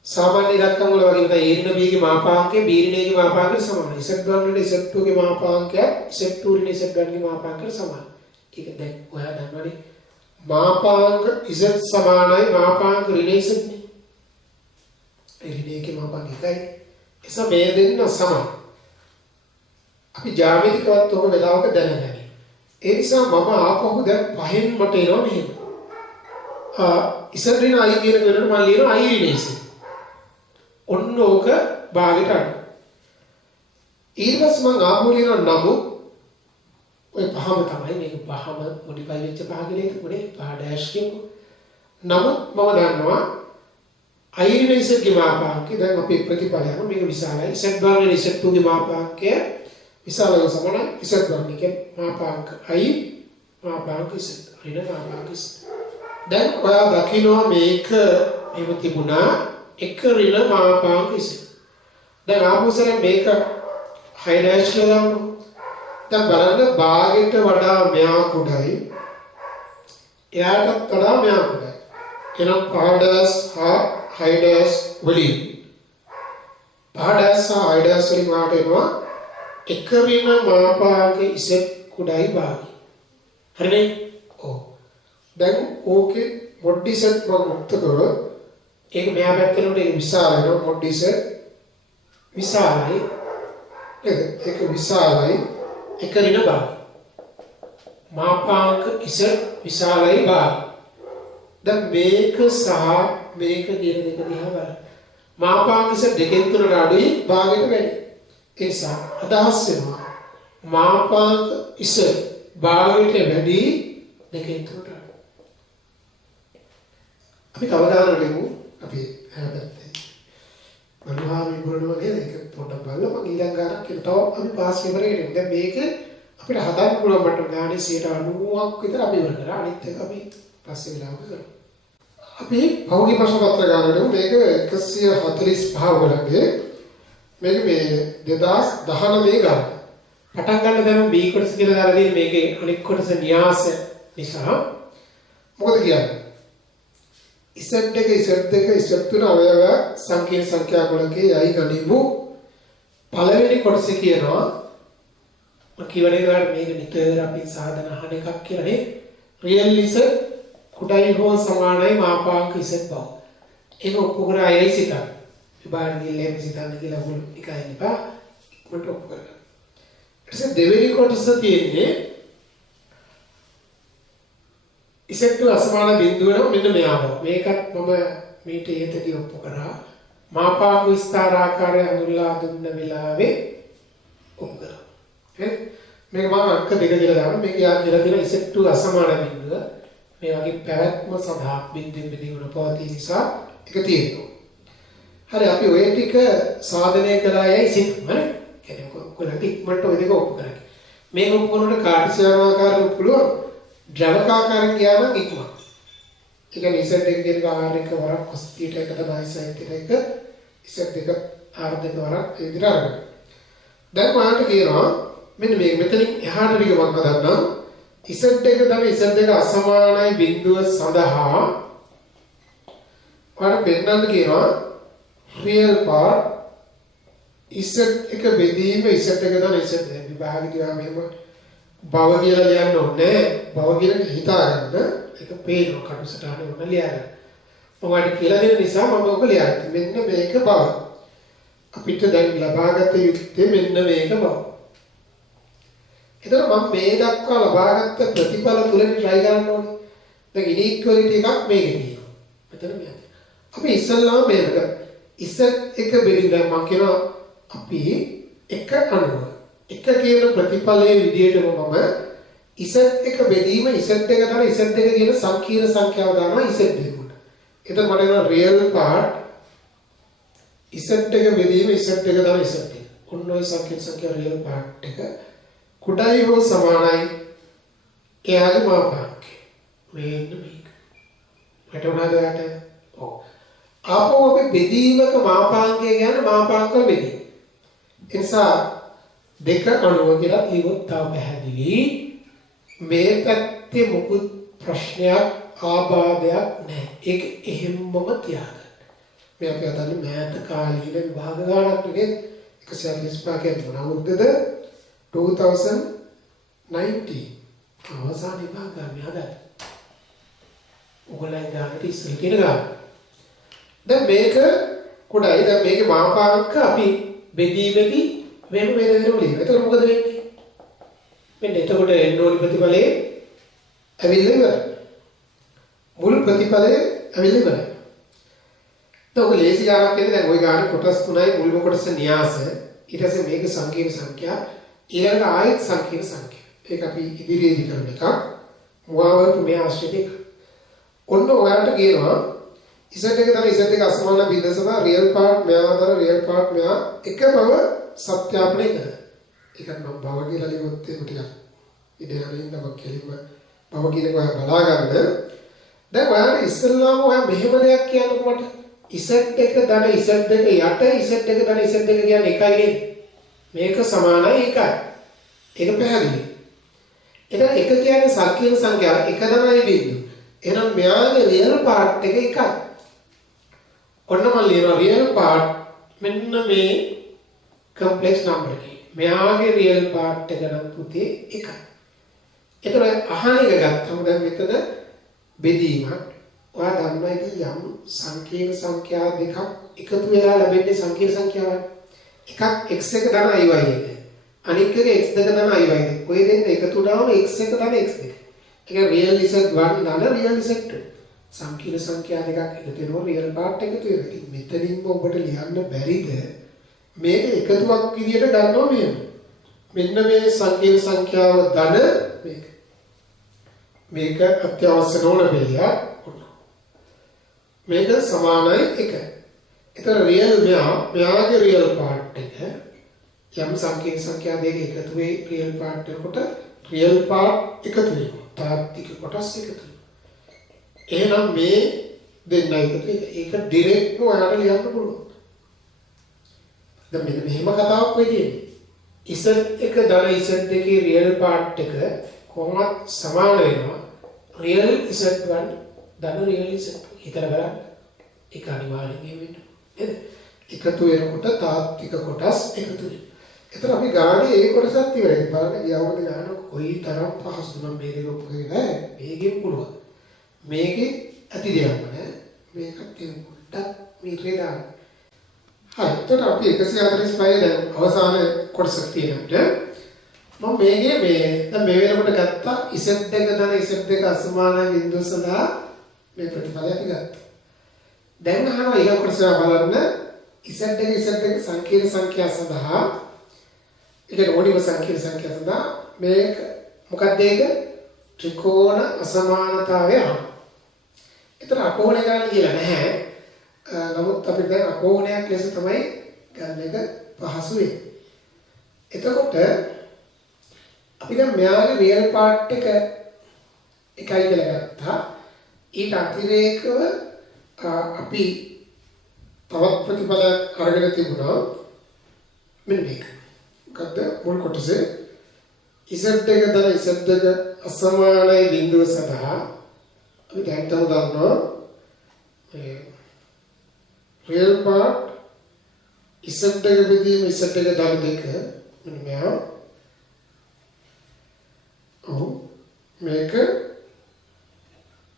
සාමාන්‍ය ඉලක්කම් වල වගේ තමයි a ඍණ b ගේ මාපාංකය b ඍණ a ගේ මාපාංකයට සමානයි z1 ඍණ z2 ගේ මාපාංකය z2 ඍණ z1 ගේ මාපාංකයට සමානයි ඒක දැන් ඔයා දන්නවනේ මාපාංක z සමානයි මාපාංක ඍණ z නේ a ඍණ a ගේ මාපාංක එකයි එසා මේ දෙන්න සමානයි අපි ජ්‍යාමිතිකවත් ඔක වෙලාවක දැනගන්න ඒ නිසා මම ආපහු දැන් පහෙන් මට එනවා මෙහෙම. ඉසඩ් ඍණ i කියන වෙනකොට මම ලියනවා i ඍණ z. ඔන්න ඕක භාගයට අඩු. ඊට පස්සේ මම ආපහු ලියනවා නමුත් ඔය පහම තමයි මේක පහම මොඩිෆයි වෙච්ච භාගලයක උනේ පහ ඩෑෂ් කියමු. නමුත් මම දන්නවා i ඍණ z ගේ මාපාංකය දැන් අපේ ප්‍රතිඵලය මේක විශාලයි. z භාගයේ z2 ගේ මාපාංකය විශාලව සමානයි ඉසඩ් වර්ණිකේ මාපාංක i මාපාංක ඉසඩ් ඍණ මාපාංක ඉසඩ් දැන් ඔයා දකිනවා මේක එහෙම තිබුණා එක ඍණ මාපාංක ඉසඩ් දැන් ආපස්සෙන් මේක හයි ඩෑෂ් කියලා දාමු දැන් බලන්න භාගයට වඩා මෙයා කුඩයි එයාටත් වඩා මෙයා කුඩයි එහෙනම් පහ ඩෑෂ් හයි ඩෑෂ් වලින් පහ ඩෑෂ් හයි ඩෑෂ් වලින් වාට එනවා එක ඍණ මාපාංක ඉසඩ් කුඩයි භාගය. හරිනේ? ඔව්. දැන් ඕකේ මොඩ් ඉසඩ් මම මුක්ත කරොත් ඒක මෙහා පැත්තට ඒක විශාල වෙනවා මොඩ් ඉසඩ් විශාලයි. ඒක විශාලයි එක ඍණ භාගය. මාපාංක ඉසඩ් විශාලයි භාගය. දැන් මේක සහ මේක කියන දෙක දිහා බලන්න. මාපාංක ඉසඩ් දෙකෙන් තුනට අඩුයි භාගයට වැඩි. ඒ නිසා අදහස් වෙනවා මාපාංක ඉසඩ් භාගයට වැඩි දෙකෙන් තුනට අපි කවදාහරි ලෙමු අපි හැබැයි මනවා මේ බලනවා නේද ඒක පොඩ්ඩක් බලලා මම ඊළඟ ගානක් කියනවා අපි පාස් ඉවරගෙන දැන් මේක අපිට හදන්න පුළුවන් මට ගානේ 90ක් විතර අපි ඉවර කරා අනිත් එක අපි පස්සේ වෙලාවක කරමු අපි පෞද්ගලික ප්‍රශ්න පත්‍ර ගන්නකොට මේක 145 වලගේ මේක මේ 2019 ගන්න. පටන් ගන්න දැන් B කොටස කියලා දාලා තියෙන මේකේ අනිත් කොටස න්‍යාස නිසා මොකද කියන්නේ? Z එක Z2 Z3 අවයව සංකීර්ණ සංඛ්‍යා ගොඩකේ යයි ගනිමු. පළවෙනි කොටසේ කියනවා මම කියවනේ ගාන මේක නිතර අපි සාධන අහන එකක් කියලා නේ. රියල් Z කුඩයි හෝ සමානයි මාපාංක ඉසෙත් බව. ඒක ඔප්පු කරා අයයි සිතන්න. විභාගයේ ලැබ සිතන්න කියලා මුල් එකයි නිපා මට ඔප්පු කරගන්න. ඊට දෙවෙනි කොටස තියෙන්නේ ඉසෙත් අසමාන බිඳුව නම් මෙන්න මෙයාව. මේකත් මම මීට ඊටදී ඔප්පු කරා. මාපාංක විස්තර ආකාරය අඳුල්ලා දුන්න වෙලාවේ ඔප්පු කරා. හරි? මේක මම අංක දෙක කියලා දානවා. මේක යාදලා තියෙන ඉසෙත් අසමාන බිඳුව. මේ වගේ පැවැත්ම සඳහා බින්දුවෙන් බිඳුවන පවතින නිසා එක තියෙනවා. හරි අපි ඔය ටික සාධනය කළා යයි සිතමු නේ. කියන්නේ කොහොමද ඉක්මනට ඔය දෙක ඔප්පු කරන්නේ. මේක ඔප්පු කරනකොට කාර්යක්ෂමතාවකාරව පුළුවන් ද්‍රවකාකාරයෙන් ගියා නම් ඉක්මන. ඒ කියන්නේ ඉසෙට් එක කියන ආකාරයක වරක් cos θ එකට බයි sin θ එක ඉසෙට් එක r දෙක වරක් ඒ විදිහට අරගෙන. දැන් මාට කියනවා මෙන්න මේක මෙතනින් එහාට ටික මම හදන්නම්. ඉසෙට් එක තමයි ඉසෙට් එක අසමානයි බිඳුව සඳහා ඔයාලට පෙන්නන්න කියනවා රියල් part ඉසෙට් එක බෙදීම ඉසෙට් එක තමයි ඉසෙට් එක විභාගෙ දිහා මෙහෙම බව කියලා ලියන්න ඕනේ. බව කියලා හිතා ගන්න. ඒක පේනවා කටු සටහනේ උන ලියන්න. ඔයාලට කියලා දෙන නිසා මම ඔක ලියන්නේ. මෙන්න මේක බව. අපිට දැන් ලබාගත යුත්තේ මෙන්න මේක බව. එතන මම මේ දක්වා ලබාගත් ප්‍රතිඵල තුලින් try කරන්න ඕනේ. දැන් inequality එකක් මේකේ තියෙනවා. මෙතන මෙයා. අපි ඉස්සල්ලාම මේක ඉසෙට් එක බෙදින්න මම කියනවා අපි එක අණුව එක කියන ප්‍රතිඵලයේ විදිහටම මම ඉසෙට් එක බෙදීම ඉසෙට් එක තමයි ඉසෙට් එක කියන සංකීර්ණ සංඛ්‍යාව දානවා ඉසෙට් එකට. එතන මට එනවා රියල් part ඉසෙට් එක බෙදීම ඉසෙට් එක තමයි ඉසෙට් එක. ඔන්න ඔය සංකීර්ණ සංඛ්‍යාව රියල් part එක කුඩයි හෝ සමානයි එයාගේ මාපාංකය. මෙන්න මේක. වැටුණාද ඔයාලට? ඔව්. ආපහු අපි බෙදීමක මාපාංකය කියන්නේ මාපාංක බෙදීම. ඒ නිසා දෙක අණුව කියලා කිව්වොත් තව පැහැදිලි. මේ පැත්තේ මොකුත් ප්‍රශ්නයක් ආබාධයක් නැහැ. ඒක එහෙම්මම තියාගන්න. මේ අපි අතන්නේ මෑත කාලීන විභාග ගානක් නෙවෙයි 145 කියන්නේ මොන අවුරුද්දද? 2019 අවසාන විභාග ගන්න හදන්න. ඔයගොල්ලන් ගානට ඉස්සෙල් කියන ගාන. දැන් මේක කොටයි දැන් මේකේ මාපාංක අපි බෙදීමේදී මේක මේ විදිහට ලියනවා. එතකොට මොකද වෙන්නේ? මෙන්න එතකොට එන්න ඕනි ප්‍රතිඵලයේ ඇවිල්ලා ඉවරයි. මුල් ප්‍රතිඵලයේ ඇවිල්ලා ඉවරයි. දැන් ඔය ලේසි ගානක් කියන්නේ දැන් ওই ගානේ කොටස් තුනයි මුල්ම කොටස න්‍යාස. ඊට පස්සේ මේක සංකීර්ණ සංඛ්‍යා ඊළඟ ආයත් සංකීර්ණ සංඛ්‍යා. ඒක අපි ඉදිරියේදී කරන එකක්. මුවාවර මේ ආශ්‍රය දෙක. ඔන්න ඔයාලට කියනවා ඉසෙට් එක තමයි ඉසෙට් එක අසමාන බිඳ සම රියල් part මෙයාතර රියල් part මෙයා එක බව සත්‍යාපනය කරන. ඒකත් මම බව කියලා ලියුවොත් ඒක ටිකක් ඉඩහරින්න මම කෙලින්ම බව කියන එක ඔයා බලා ගන්න. දැන් ඔයාලට ඉස්සෙල්ලාම ඔයා මෙහෙම දෙයක් කියන්නකො මට ඉසෙට් එක ධන ඉසෙට් දෙක යට ඉසෙට් එක ධන ඉසෙට් දෙක කියන්නේ එකයි නේද? මේක සමානයි එකයි. ඒක පැහැදිලි. එතන එක කියන්නේ සංකීර්ණ සංඛ්‍යාව එක ධනයි බිඳු. එහෙනම් මෙයාගේ රියල් part එක එකයි. ඔන්න මම ලියනවා රියල් part මෙන්න මේ complex number එකේ. මෙයාගේ රියල් part එක නම් පුතේ එකයි. ඒතර අහන එක ගත්තම දැන් මෙතන බෙදීමක්. ඔයා දන්නවා ඉතින් යම් සංකීර්ණ සංඛ්‍යා දෙකක් එකතු වෙලා ලැබෙන්නේ සංකීර්ණ සංඛ්‍යාවක්. එකක් x එක ධන iy එක. අනික එක x දෙක ධන iy එක. ඔය දෙන්න එකතු වුණාම x එක ධන x දෙක. ඒක රියල් ඉසෙට් 1 ධන රියල් ඉසෙට් 2. සංකීර්ණ සංඛ්‍යා දෙකක් එකතු වෙනවා රියල් part එකතු වෙනවා. ඉතින් මෙතනින්ම ඔබට ලියන්න බැරිද මේක එකතුවක් විදියට ගන්නවා මෙහෙම. මෙන්න මේ සංකීර්ණ සංඛ්‍යාව ධන මේක අත්‍යවශ්‍ය නොවන බෙලියක්. මේක සමානයි 1. එතන රියල් මෙයාගේ රියල් part එක යම් සංකීර්ණ සංඛ්‍යා දෙක එකතු වෙයි රියල් part එකට රියල් part එකතු වෙනවා. තාත්වික කොටස් එකතු වෙනවා. එහෙනම් මේ දෙන්න එකතු ඒක ඩිරෙක්ට් ඔයාලට ලියන්න පුළුවන්. දැන් මෙන්න මෙහෙම කතාවක් වෙයි තියෙන්නේ. ඉසෙට් එක ධන ඉසෙට් දෙකේ රියල් part එක කොහොමද සමාන වෙනවා රියල් ඉසෙට් 1 ධන රියල් ඉසෙට් 2. හිතලා බලන්න. ඒක අනිවාර්යෙන් වෙන්නේ. නේද? එකතු වෙනකොට තාත්වික කොටස් එකතු වෙනවා. එතන අපි ගානේ ඒ කොටසත් ඉවරයි. බලන්න ගියවද ගාන කොයි තරම් පහසුද මම මේ දෙක ඔක්කොම නෑ. මේකෙන් පුළුවන්. මේකේ ඇති දෙයක් නෑ. මේකත් තියෙන පොඩ්ඩක් මේ රේඩාර. හරි. එතකොට අපි 145 දැන් අවසාන කොටස තියෙනකොට මම මේකේ දැන් මේ වෙනකොට ගත්තා Z2 ධන Z2 අසමාන බිඳුව සඳහා මේ ප්‍රතිඵලය අපි ගත්තා. දැන් අහනවා ඊළඟ කොටස බලන්න Z2 සංකීර්ණ සංඛ්‍යා සඳහා ඒක ඕනිම සංකීර්ණ සංඛ්‍යා සඳහා මේක මොකක්ද ඒක ත්‍රිකෝණ අසමානතාවය අහනවා. ඒතර අකෝණය ගන්න කියලා නැහැ. නමුත් අපිට දැන් අකෝණයක් ලෙස තමයි ගන්න එක පහසු වෙන්නේ. එතකොට අපි දැන් මෙයාගේ රියල් පාර්ට් එක එකයි කියලා ගත්තා. ඊට අතිරේකව අපි තවත් ප්‍රතිඵලයක් අරගෙන තිබුණා. මෙන්න මේක. මොකද්ද මුල් කොටසේ Z1 ධන Z2 අසමානයි බිඳුව සඳහා අපි දැන් දන්නවා මේ රියල් පාර්ට් Z1 බෙදීම Z1 ධන දෙක මෙන්න මෙහා මේක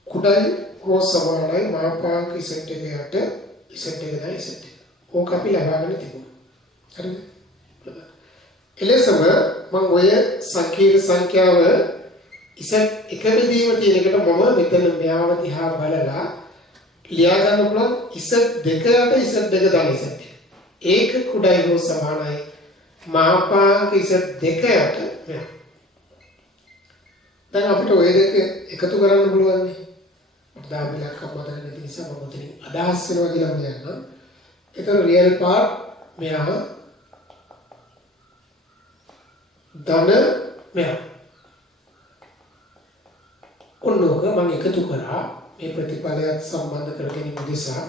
කුඩයි හෝ සමානයි මාපාංක Z1 යට Z1 ධන Z1 ඕක අපි ලබාගෙන තිබුණා. හරිද? එලෙසම මම ඔය සංකීර්ණ සංඛ්‍යාව Z1 බෙදීම තියෙන එකට මම මෙතන මෙයාව දිහා බලලා ලියා ගන්න පුළුවන් Z2 යට Z2 ධන Z1. ඒක කුඩයි හෝ සමානයි මාපාංක Z2 යට මෙයා. දැන් අපිට ඔය දෙක එකතු කරන්න පුළුවන් නේ. අපිට දාපිලක් අපවදන්න නැති නිසා මම උතනින් අදහස් වෙනවා කියලා මම කියන්නම්. ඒතර රියල් පාර්ට් මෙයා ධන මෙයා. ඔන්නෝක මම එකතු කරා මේ ප්‍රතිඵලයක් සම්බන්ධ කරගෙන ඉඳිසා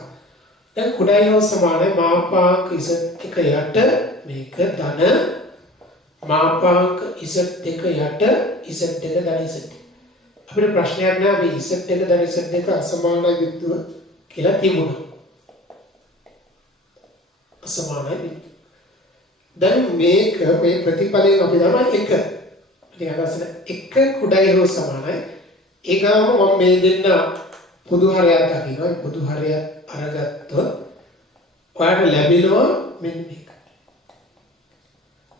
දැන් කුඩයි හෝ සමානයි මාපාංක Z1 යට මේක ධන මාපාංක Z2 යට Z2 ධන Z2. අපිට ප්‍රශ්නයක් නෑ මේ Z2 ධන Z2 අසමානයි බිඳුව කියලා තිබුණා. අසමානයි බිඳුව. දැන් මේක මේ ප්‍රතිඵලයෙන් අපි දන්නවා 1. ඉතින් අදසන 1 කුඩයි හෝ සමානයි. ඒකම මම මේ දෙන්න පොදු හරයක් දකිනවා. පොදු හරය අරගත්තොත් ඔයාලට ලැබෙනවා මෙන්න මේක.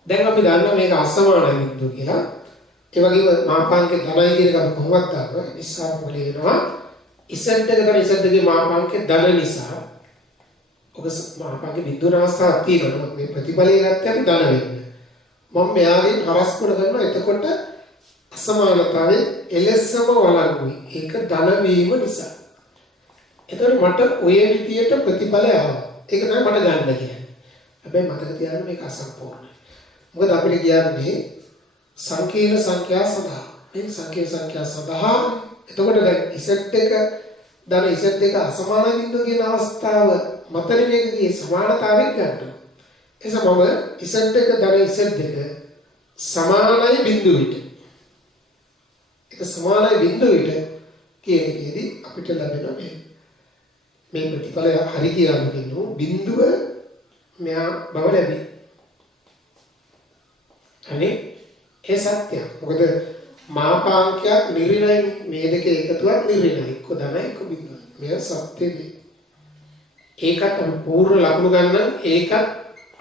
දැන් අපි දන්නවා මේක අසමාන බිඳුව කියලා. ඒ වගේම මාපාංකේ ධනයි කියන එක අපි කොහොමද දන්නවා? නිසා මොලේ වෙනවා Z1 ධන Z2 මාපාංකේ ධන නිසා ඔක මාපාංකේ බිඳුවන අවස්ථාවක් තියෙනවා. මේ ප්‍රතිඵලය ගත්තේ අපි ධන වෙන්නේ. මම මෙයාගෙන් හරස් කර ගන්නවා. එතකොට අසමානතාවයේ එලෙසම වළංගුයි. ඒක ධන වීම නිසා. එතකොට මට ඔය විදියට ප්‍රතිඵලය ආවා. ඒක තමයි මට ගන්න කියන්නේ. හැබැයි මතක තියාගන්න මේක අසම්පූර්ණයි. මොකද අපිට කියන්නේ සංකීර්ණ සංඛ්‍යා සඳහා. මේ සංකීර්ණ සංඛ්‍යා සඳහා එතකොට දැන් Z1 ධන Z2 අසමාන බිඳුව කියන අවස්ථාව මතනේ මේකේ සමානතාවයක් ගන්නවා. එසම මම Z1 ධන Z2 සමානයි බිඳුවට. ඒක සමානයි බිඳුවට කියන එකේදී අපිට ලැබෙන මේ ප්‍රතිඵලය හරි කියලා කියනවා බිඳුව මෙයා බව ලැබෙයි. අනේ ඒ සත්‍යය. මොකද මාපාංකයක් නිර්ණය මේ දෙක එකතුවක් නිර්ණය. එක්ක ධන එක්ක බිඳුව. මේ සත්‍යෙදී. ඒකත් අපි පූර්ණ ලකුණු ගන්න ඒකත්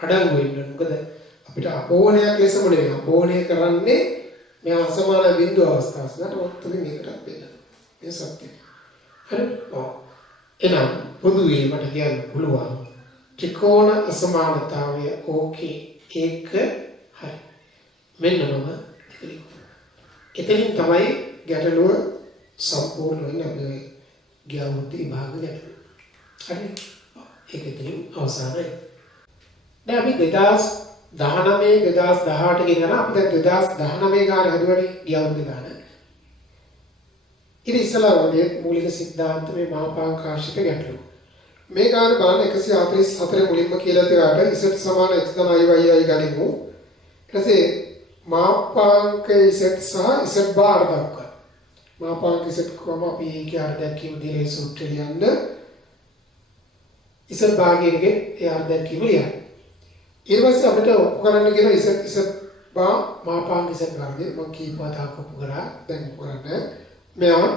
අඩංගු වෙන්න. මොකද අපිට අපෝණයක් ලෙසම නෙවෙයි. අපෝණය කරන්නේ මේ අසමාන බිඳුව අවස්ථාව. නැත්නම් මේකටත් වෙන්න. මේ සත්‍යය. හරි. එහෙනම් පොදුවේ මට කියන්න පුළුවන් ත්‍රිකෝණ අසමානතාවය ඕකේ ඒක හරි. මෙන්න මම එතනින් තමයි ගැටලුව සම්පූර්ණ වෙන්නේ අපේ ග්‍යාවෘත්ති විභාග ගැටලුව. හරි. ඒක එතනින් අවසానයි. දැන් අපි 2019 2018 ගෙන යනවා. අපි දැන් 2019 ගාන හදුවනේ ග්‍යාවෘත්ති ගාන. ඉතින් ඉස්සලා වගේ මූලික સિદ્ધාන්ත මේ මාපාංකාශිත ගැටලුව. මේ ගාන බලන්න 144 මුලින්ම කියලා තියාට Z සමාන x ධන i ගනිමු. ඊට පස්සේ මාපාංක Z සහ Z බාර දක්වා. මාපාංක Z කොම අපි ඒකේ අර්ථ දැක්වීම දීලා සූත්‍රය ලියන්න. Z භාගයේ ඒ අර්ථ දැක්වීම ලියන්න. ඊට පස්සේ අපිට ඔප්පු කරන්න කියන Z බා මාපාංක Z භාගයේ මම කීපවතාවක් ඔප්පු කරා. දැන් ඔප්පු කරන්න. මෙයා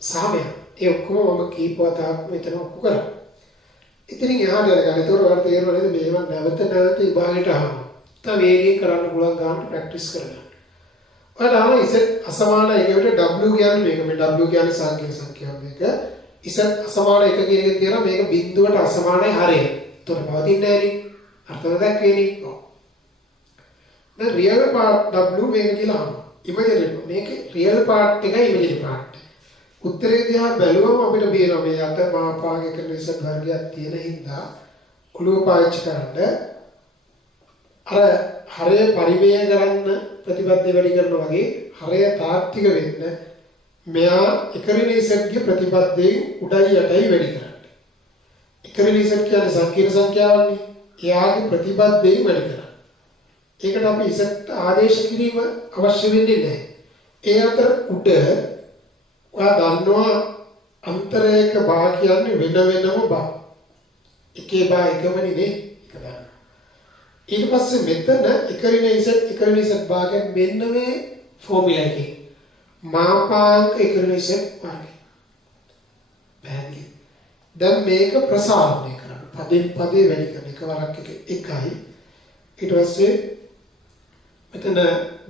සාමය. ඒ ඔක්කොම මම කීප වතාවක් මෙතන ඔප්පු කරා. ඉතින් එහාට යනකම් ඒතකොට ඔයාලට තේරෙනවා නේද මේවා නැවත විභාගයට අහනවා. තව වේගයෙන් කරන්න පුළුවන් ගානට ප්‍රැක්ටිස් කරගන්න. ඔයාලා ආව ඉසෙට් අසමාන එකකට W කියන්නේ මේක. මේ W කියන්නේ සංකීර්ණ සංඛ්‍යාවක් මේක. ඉසෙට් අසමාන එක කියන එක තියෙනවා මේක බිඳුවට අසමානයි හරය. ඒතකොට පවතින්නේ නැහැ නේ. අර්ථය දැක්කේනේ. ඔව්. දැන් රියල් පාර්ට් W මේක කියලා අහනවා. ඉමේජරි මේකේ රියල් පාර්ට් එකයි ඉමේජරි පාර්ට්. උත්තරේ දිහා බැලුවම අපිට පේනවා මේ අත මාපාගේ කරන ඉසෙට් වර්ගයක් තියෙන හින්දා ඔළුව පාවිච්චි කරන්න අර හරය පරිමේය කරන්න ප්‍රතිපත්තිය වැඩි කරනවා වගේ හරය තාත්වික වෙන්න මෙයා එකරින ඉසෙට්ගේ ප්‍රතිපත්තියෙන් උඩයි යටයි වැඩි කරන්න. එකරින ඉසෙට් කියන්නේ සංකීර්ණ සංඛ්‍යාවක්නේ. එයාගේ ප්‍රතිපත්තියෙන් වැඩි කරන්න. ඒකට අපි ඉසෙට් ආදේශ කිරීම අවශ්‍ය වෙන්නේ නැහැ. ඒ අතර උඩ ඔයා දන්නවා අන්තරයක බා කියන්නේ වෙන වෙනම බා. එකේ බා එකමනේ නේ. ඒක ගන්න. ඊට පස්සේ මෙතන එකරින ඉසෙට් බා කියන්නේ මෙන්න මේ ෆෝමියුලා එකේ. මාපාංක එකරින ඉසෙට් වර්ගය. පැහැදිලි. දැන් මේක ප්‍රසාරණය කරන්න. පදෙන් පදේ වැඩි කරන එකවරක් එකයි. ඊට පස්සේ මෙතන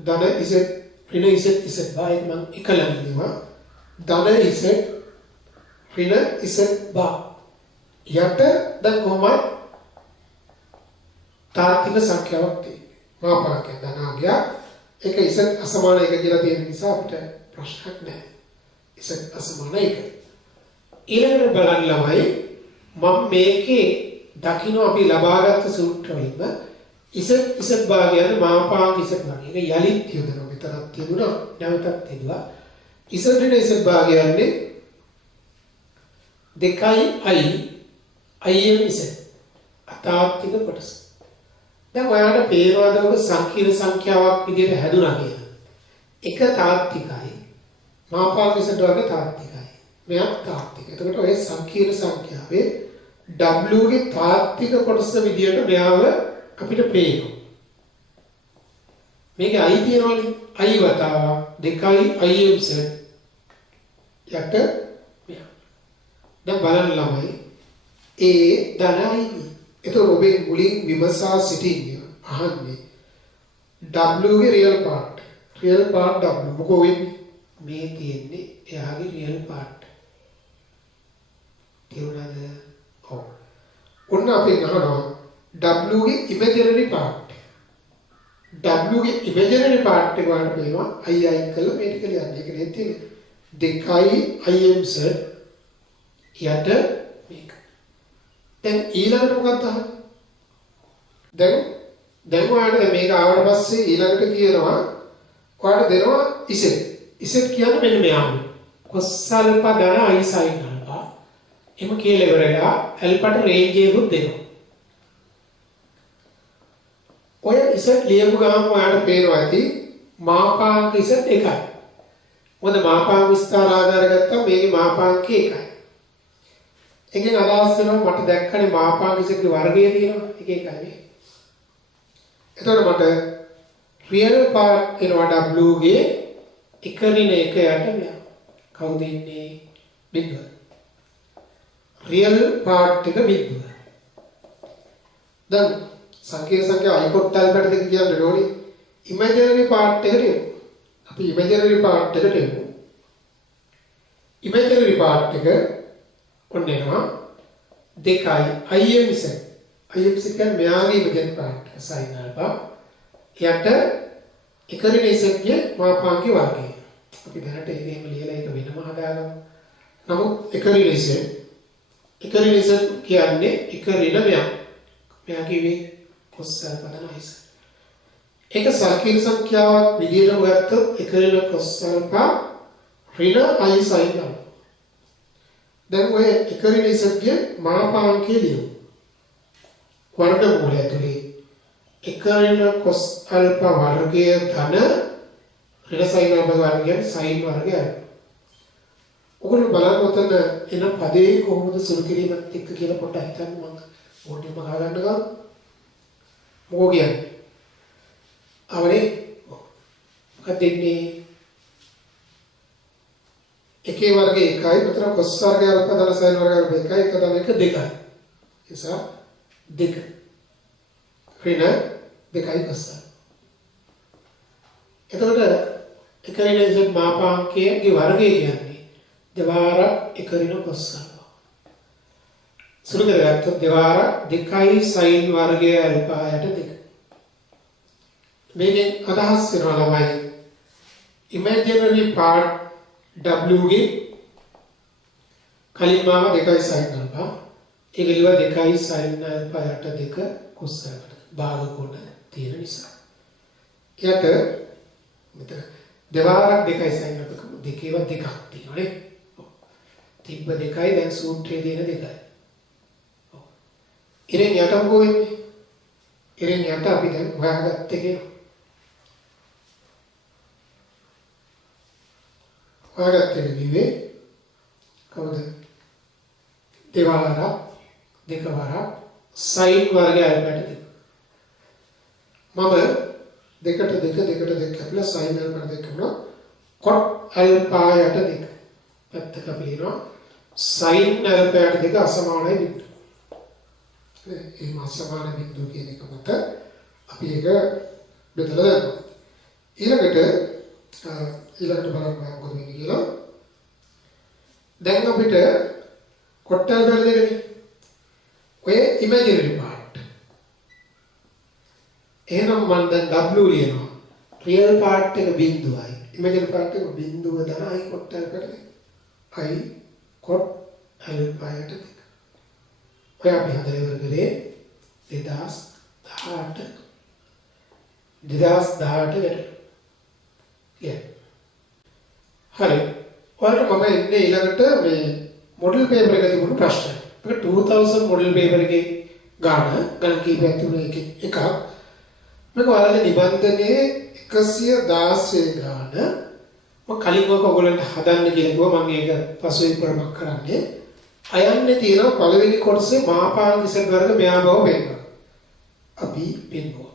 ධන ඉසෙට් ඍණ ඉසෙට් බා එක මම එකලම දෙනවා. ධන ඉසෙට් ඍණ ඉසෙට් බා යට දැන් කොහොමද තාර්කික සංඛ්‍යාවක් තියෙන්නේ මාපාංකය ධනාගය ඒක ඉසෙට් අසමාන එක කියලා තියෙන නිසා අපිට ප්‍රශ්නයක් නැහැ ඉසෙට් අසමාන එක ඊළඟට බලන්න ළමයි මම මේකේ දකින්න අපි ලබාගත් සූත්‍රවලින්ම ඉසෙට් බා කියන්නේ මාපාංක ඉසෙට් බා එක යලිත් යොදනවා මෙතනක් තිබුණා නැවතත් තිබුණා ඉසෙට් බා කියන්නේ 2i im ඉසෙට් අතාත්තික කොටස. දැන් ඔයාලට පේනවාද ඔබ සංකීර්ණ සංඛ්‍යාවක් විදිහට හැදුනා කියලා. එක තාත්තිකයි මාපාංක ඉසෙට් වර්ග තාත්තිකයි. මෙයක් තාත්තික. එතකොට ඔය සංකීර්ණ සංඛ්‍යාවේ w ගේ තාත්තික කොටස විදිහට මෙයාව අපිට පේනවා. මේකේ i තියෙනවනේ. i වතාවක් 2i im ඉසෙට් යට මෙයා. දැන් බලන්න ළමයි ඒ ධනයි. එතකොට ඔබේ මුලින් විමසා සිටින්නේ අහන්නේ W ගේ real part. Real part W මොකෝ වෙන්නේ? මේ තියෙන්නේ එයාගේ රියල් පාර්ට්. තේරුණාද? ඔව්. ඔන්න අපි අහනවා W ගේ ඉමේජරි පාර්ට්. W ගේ ඉමේජරි පාර්ට් එක වලට පේනවා i කළා මේ ටික ලියන්න. ඒක නේද තියෙන්නේ. 2i im ඉසෙට් යට මේක. දැන් ඊළඟට මොකක්ද අහන්නේ? දැන් ඔයාලට මේක ආවට පස්සේ ඊළඟට කියනවා ඔයාලට දෙනවා ඉසෙට්. ඉසෙට් කියන්නේ මෙන්න මෙයාම. cos alpha ධන i sin alpha. එම කියලා ඉවරලා alpha ට රේන්ජ් එකකුත් දෙනවා. ඔය ඉසෙට් ලියපු ගමන් ඔයාලට පේනවා ඇති මාපාංක ඉසෙට් එකයි. මොකද මාපාංක විස්තර ආධාර ගත්තා මේකේ මාපාංක එකයි. එකෙන් අදහස් වෙනවා මට දැක්කනේ මාපාංක ඉසෙට්ගේ වර්ගය තියෙනවා එක එකයි නේ. එතකොට මට රියල් පාර්ට් එනවා W ගේ එක ඍණ එක යට මෙයා. කවුද ඉන්නේ? බිඳුව. රියල් පාර්ට් එක බිඳුව. දැන් සංකීර්ණ සංඛ්‍යා i කොට්ටල් පැට දෙක කියන්නේ ඕනේ. ඉමේජරි පාර්ට් එකට එමු. අපි ඉමේජරි පාර්ට් එකට එමු. ඉමේජරි පාර්ට් එක ඔන්න එනවා 2i im ඉසෙට්. im ඉසෙට් කියන්නේ මෙයාගේ ඉමේජරි පාර්ට් එක sin alpha යට එක ඍණ ඉසෙට්ගේ මාපාංකේ වර්ගය. අපි දැනට ඒකෙම ලියලා ඒක වෙනම හදාගමු. නමුත් එක ඍණ ඉසෙට් කියන්නේ එක ඍණ මෙයා. මෙයා කිව්වේ cos alpha ධන i. ඒක සංකීර්ණ සංඛ්‍යාවක් විදිහට ගත්තොත් එක ඍණ cos alpha ඍණ i sin alpha. දැන් ඔය එක ඍණ ඉසෙට්ගේ මාපාංකය ලියමු. වර්ගමූලය ඇතුලේ එක ඍණ cos alpha වර්ගය ධන ඍණ sin alpha වර්ගය sin වර්ගය. ඔගොල්ලෝ බලන්න ඔතන එන පදේ කොහොමද සුළු කිරීමත් එක්ක කියලා පොඩ්ඩක් හිතන්න මම ඕනෙම ගහගන්න ගමු. මොකෝ කියන්නේ? අවනේ මොකක්ද දෙන්නේ? එකේ එකේ වර්ගය 1යි. මෙතන cos වර්ගය අල්ප ධන sin වර්ගය 1යි. 1 ධන 1 2යි. නිසා 2 ඍණ 2යි cos. එතකොට එක ඍණ z මාපාංකයේ වර්ගය කියන්නේ දෙවාරක් එක ඍණ cos. සුළු කරගත්තොත් දෙවාරක් 2යි sin වර්ගය අල්පයට 2. මේකෙන් අදහස් වෙනවා ළමයි imaginary part w ගේ කලින් මාව 2යි sin අල්පා ඒක ලියුවා 2යි sin අල්පයට 2 cos අල්පට භාග කොට තියෙන නිසා. යට මෙතන දෙවාරක් 2යි sin අල්පක දෙකේව දෙකක් තියෙනවානේ. තිබ්බ 2යි දැන් සූත්‍රයේ දෙන 2යි. ඉරෙන් යට මොකෝ වෙන්නේ? ඉරෙන් යට අපි දැන් හොයාගත්තේ කියලා. හොයාගත්තේ කිව්වේ කවුද? දෙවාරක් දෙකවරක් sin වර්ගය අල්පයට දෙක. මම දෙකට දෙක දෙකට දෙක කැපිලා sin අල්පයට දෙක කරනවා. cot අල්පයට දෙක. පැත්තක අපි ලියනවා sin අල්පයට දෙක අසමානයි බිඳුව. ඒ අසමාන බිඳුව කියන එක මත අපි ඒක බෙදලා දානවා. ඊළඟට බලන්න මොකද වෙන්නේ කියලා. දැන් අපිට කොටල් වල දෙන්නේ ඔය ඉමේජිනරි පාර්ට්. එහෙනම් මම දැන් w ලියනවා. රියල් පාර්ට් එක බිඳුවයි. ඉමේජිනරි පාර්ට් එක බිඳුව දාන i කොටල් එකට i කොට් අල්පයට දෙක. ඔය අපි හදලා ඉවර කරේ 2018 2018 හරි. ඔයාලට මම ඉන්නේ ඊළඟට මේ මොඩල් පේපර් එකේ තිබුණු ප්‍රශ්න. ඒක 2000 මොඩල් පේපර් එකේ ගණන් කීපයක් තිබුණ එකක්. මේක ඔයාලගේ නිබන්ධනයේ 116 ගාන මම කලින් ඔයගොල්ලන්ට හදන්න කියලා කිව්වා. මම ඒක පසුවෙන් ප්‍රමක් කරන්නේ. අයන්නේ තියෙන පළවෙනි කොටසේ මාපාංක ඉසත් වර්ග මෙයා බව පෙන්නනවා. අපි පෙන්නවා.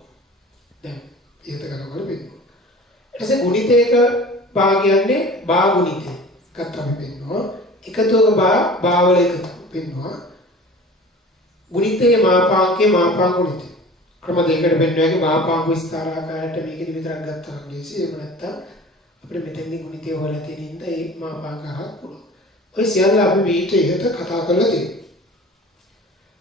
දැන් ඊට ගන්නකොට පෙන්නවා. ඊට පස්සේ ගුණිතයක බා කියන්නේ බා ගුණිතය. එකත් අපි පෙන්නවා. එකතුවක බා වල එකතු පෙන්නවා. ගුණිතයේ මාපාංකයේ මාපාංක ගුණිතය. ක්‍රම දෙකකට පෙන්වන්නේ මාපාංක විස්තර ආකාරයට මේකෙදි විතරක් ගත්තා නම් ලේසි. එහෙම නැත්නම් අපිට මෙතෙන්දී ගුණිතය හොයලා තියෙන ඉඳ ඒ මාපාංක අරක් පුළුවන්. ඔය සියල්ල අපි මීට ඉහත කතා කරලා තියෙනවා.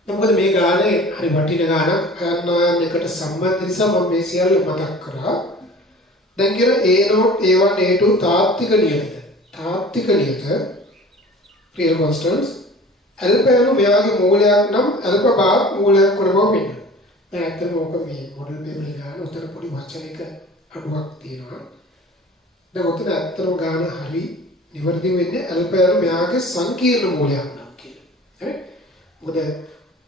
මොකද මේ ගානේ හරි වටින ගානක් අයන්න එකට සම්බන්ධ නිසා මම මේ සියල්ල මතක් කරා. දැන් කියන A0 A1 A2 තාත්වික නියත. තාත්වික නියත real constants අල්පයන මෙයාගේ මූලයක් නම් අල්ප භාග මූලයක් කොට බව පෙන්නනවා. දැන් ඇත්තටම ඕක මේ මොඩල් පේපර් එක ගන්න උතර පොඩි වචනයක අඩුවක් තියෙනවා. දැන් උතන ඇත්තටම ගාන හරි නිවර්දිව වෙන්නේ අල්පයන මෙයාගේ සංකීර්ණ මූලයක් නම් කියලා. හරි? මොකද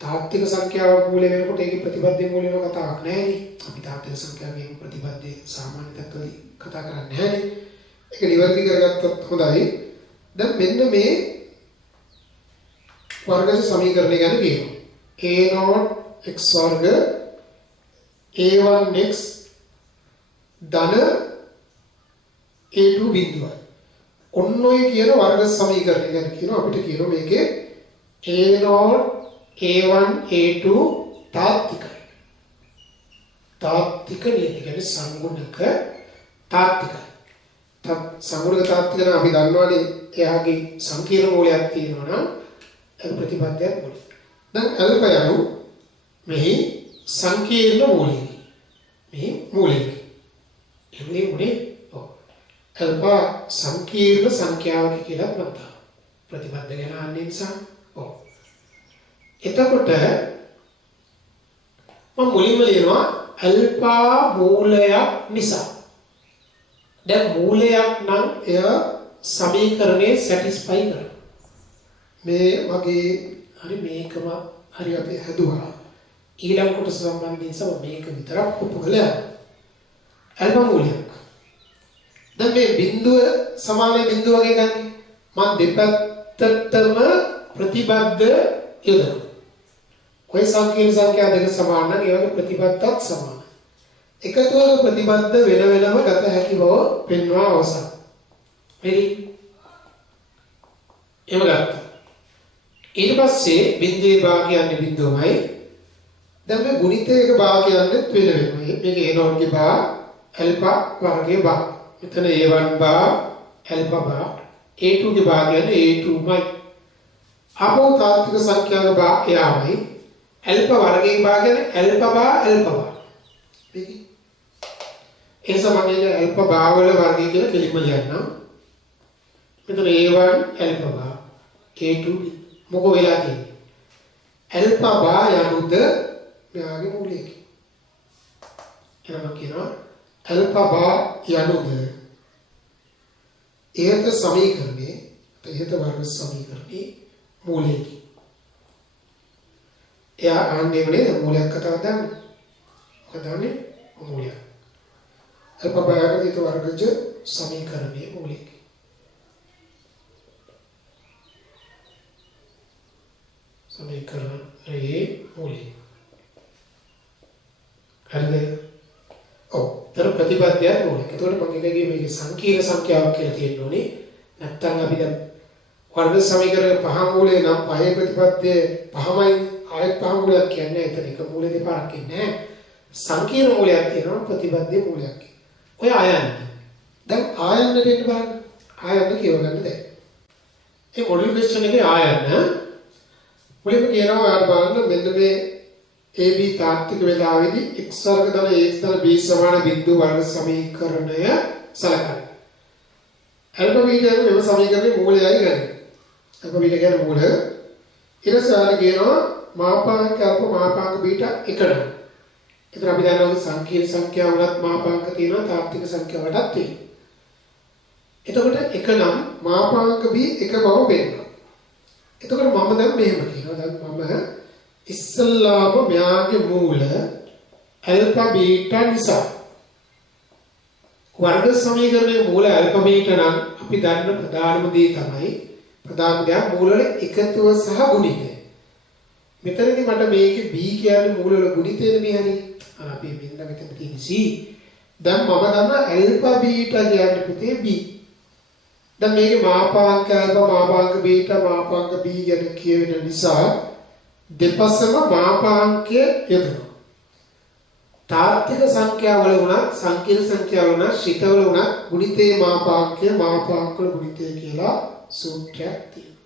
තාත්වික සංඛ්‍යාව මූලය වෙනකොට ඒකේ ප්‍රතිපද මූලය වෙන කතාවක් නැහැ නේ. අපි තාත්වික සංඛ්‍යාවේ ප්‍රතිපද සාමාන්‍ය තත්ත්වවලදී කතා කරන්නේ නැහැ නේ. ඒක නිවර්දි කරගත්තොත් හොඳයි. දැන් මෙන්න මේ වර්ගජ සමීකරණය ගැන කියනවා. A0 x වර්ග A1x ධන A2 බිඳුවයි. ඔන්න ඔය කියන වර්ග සමීකරණය ගැන කියනවා. අපිට කියනවා මේකේ A0 A1 A2 තාත්විකයි. තාත්වික නියත කියන්නේ සංගුණක තාත්විකයි. සංගුණක තාත්වික නම් අපි දන්නවනේ එයාගේ සංකීර්ණ මූලයක් තියෙනවා නම් ඒක ප්‍රතිපදයක් මූලය. දැන් අල්ප යනු මෙහි සංකීර්ණ මූලය. මෙහි මූලය. එන්නේ උනේ අල්ප සංකීර්ණ සංඛ්‍යාවක කියලා මතය. ප්‍රතිපද ගැන අහන්නේ නිසා එතකොට මම මුලින්ම ලියනවා අල්පා මූලයක් නිසා. දැන් මූලයක් නම් එය සමීකරණේ සැටිස්ෆයි කරනවා. මේ වගේ හරි මේකම හරි අපි හදුවා. ඊළඟ කොටස සම්බන්ධයෙන් මේක විතරක් ඔප්පු කළා. අල්පා මූලයක්. දැන් මේ බිඳුව සමාන බිඳුව වගේ ගන්න. මම දෙපැත්තටම ප්‍රතිබද්ධ යොදනවා. ඔය සංකීර්ණ සංඛ්‍යා දෙක සමාන නම් ඒ වගේ ප්‍රතිපත්තත් සමාන. එකතුවක ප්‍රතිපත්ත වෙන වෙනම ගත හැකි බව පෙන්වා අවසන්. හරි. එහෙම ගත්තා. ඊට පස්සේ බින්දුවේ භාගයන්නේ බින්දුවමයි. දැන් මේ ගුණිතයක භාගයන්නේ වෙන වෙනමයි. මේක A0 ගේ භාග ඇල්ෆා වර්ගයේ භාග. මෙතන A1 භාග ඇල්ෆා භාග. A2 ගේ භාගයන්නේ A2මයි. අපෝ තාත්වික සංඛ්‍යාවක භාගයමයි. ඇල්ෆා වර්ගයේ භාගයන්නේ ඇල්ෆා භාග ඇල්ෆා භාග. මේක ඒ සමගිය ඇල්ෆා භාග වල වර්ගය කියලා කෙලින්ම ලියන්නම්. මෙතන A1 ඇල්ෆා භාග A2 මොකෝ වෙලා තියෙන්නේ? ඇල්ෆා භාග යනුද මෙයාගේ මූලයක. එහෙනම් කියනවා ඇල්ෆා භාග යනුද ඒත සමීකරණේ ඒත වර්ග සමීකරණේ මූලයක. එයා ආන්නේ වනේ මූලයක් කතාව දන්නේ. මොකද දන්නේ? මූලයක්. ඇල්ෆා භාග ඒත වර්ගජ සමීකරණේ මූලයක. සමීකරණයේ මූලය. හරිද? ඔව්. තර ප්‍රතිපත්තිය මූලය. එතකොට මම ඉලගේ මේකේ සංකීර්ණ සංඛ්‍යාවක් කියලා තියෙන්න ඕනේ. නැත්තම් අපි දැන් වර්ග සමීකරණයේ පහ මූලය නම් පහේ ප්‍රතිපත්තිය පහමයි ආයෙත් පහ මූලයක් කියන්නේ. එතන එක මූලෙ දෙපාරක් ඉන්නේ නැහැ. සංකීර්ණ මූලයක් තියෙනවා ප්‍රතිපත්තිය මූලයක්. ඔය ආයන්න. දැන් ආයන්න දෙන්න බලන්න. ආයන්න කියව ගන්න දැන්. ඒ මොඩල් ක්වෙස්චන් එකේ ආයන්න මුලින්ම කියනවා ඔයාලා බලන්න මෙන්න මේ AB තාත්වික වේලාවේදී x වර්ග ධන ax ධන b සමාන බිඳු වර්ග සමීකරණය සලකන්න. ඇල්ෆා බීටා යන මෙම සමීකරණයේ මූලයයි ගන්න. ඇල්ෆා බීටා කියන්නේ මූල. ඊට පස්සේ ඔයාලා කියනවා මාපාංක අල්ෆා මාපාංක බීටා එකම. ඒතර අපි දන්නවා සංකීර්ණ සංඛ්‍යා වලත් මාපාංක තියෙනවා තාත්වික සංඛ්‍යා වලටත් තියෙනවා. එතකොට එක නම් මාපාංක b එක බව පෙන්නනවා. එතකොට මම දැන් මෙහෙම කියනවා. දැන් මම ඉස්සල්ලාම මෙයාගේ මූල ඇල්ෆා බීටා නිසා වර්ග සමීකරණයේ මූල ඇල්ෆා බීටා නම් අපි දන්න ප්‍රධානම දේ තමයි ප්‍රධාන දේ මූල වල එකතුව සහ ගුණිතය. මෙතනදී මට මේකේ b කියන්නේ මූල වල ගුණිතයනේ මේ හරිය. අපි බින්ද මෙතන තියෙන c. දැන් මම දන්නා ඇල්ෆා බීටා කියන්නේ පුතේ b. දැන් මේකේ මාපාංක අල්ෆා මාපාංක බීටා මාපාංක b ගැන කියවෙන නිසා දෙපසම මාපාංකය යොදනවා. තාත්වික සංඛ්‍යාවල වුණත් සංකීර්ණ සංඛ්‍යාවල වුණත් ශිතවල වුණත් ගුණිතේ මාපාංකය මාපාංකවල ගුණිතය කියලා සූත්‍රයක් තියෙනවා.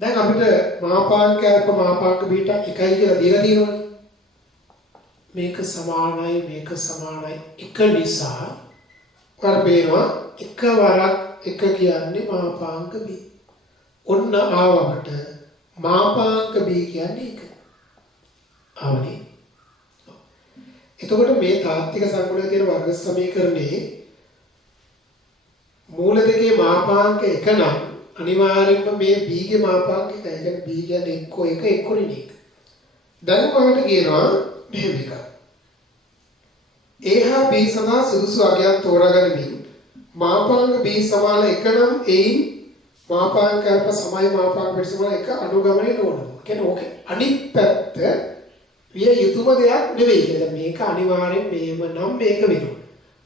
දැන් අපිට මාපාංක අල්ෆා මාපාංක බීටා එකයි කියලා දීලා තියෙනවනේ. මේක සමානයි එක නිසා කරපේනවා එකවරක් එක කියන්නේ මාපාංක b. ඔන්න ආවමට මාපාංක b කියන්නේ එක. ආවනේ. එතකොට මේ තාත්වික සංකලනයේ තියෙන වර්ග සමීකරණේ මූල දෙකේ මාපාංක එක නම් අනිවාර්යයෙන්ම මේ b ගේ මාපාංක එකයි. ඒ කියන්නේ b කියන්නේ එක්ක එක එක්කොනේ එක. දැන් මමට කියනවා මෙහෙම එකක්. a හා b සඳහා සුදුසු අගයක් තෝරාගනිමින් මාපාංක b සමාන එක නම් එයින් මාපාංක අල්ෆා සමයි මාපාංක b සමාන එක අනුගමනය නොවනවා. කියන්නේ ඕකේ අනිත් පැත්ත විය යුතුම දෙයක් නෙවෙයි. એટલે මේක අනිවාර්යෙන් මෙහෙම නම් මේක වෙනවා.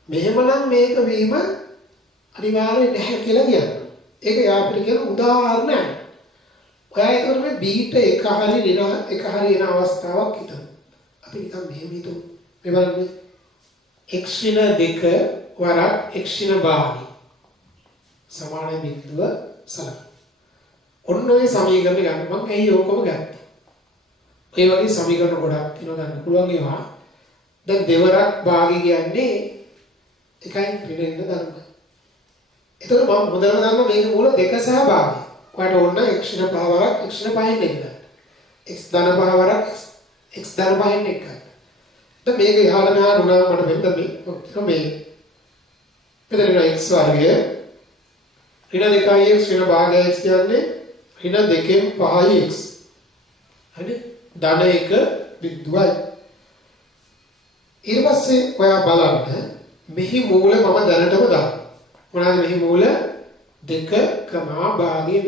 මෙහෙම නම් මේක වීම අනිවාර්යෙන් නැහැ කියලා කියනවා. ඒක යාපිට කියන උදාහරණයක්. ඔයා ඒකට මේ බීට එක හරි එන අවස්ථාවක් හිතමු. අපි නිකන් මෙහෙම හිතමු. මේ බලන්න x ඍණ 2 වරක් x ඍණ භාගය සමාන බිඳුව සලකන. ඔන්න ඔය සමීකරණ ගන්න මම ඇයි ඕකම ගත්තේ. ඒ වගේ සමීකරණ ගොඩක් තියෙනවා ගන්න පුළුවන් ඒවා. දැන් දෙවරක් භාගය කියන්නේ එකයි ඍණ ඉන්න ධර්ම. එතකොට මම මොදලම ගන්න මේක මූල 2 සහ භාගය. ඔයාලට ඕන x ඍණ 5 වරක් x ඍණ 5න් එක ගන්න. x ධන 5 වරක් x ධන 5න් එක ගන්න. දැන් මේක යහලා මෙහාට උනා මට වෙන්න මේ මෙතන x වර්ගය ඍණ 2යි x ඍණ භාගය x කියන්නේ ඍණ 2න් 5යි x. හරිද? ධන 1 බිඳුවයි. ඊට පස්සේ ඔයා බලන්න මෙහි මූල මම දැනටම දානවා. මොනවාද මෙහි මූල 2 භාගය v.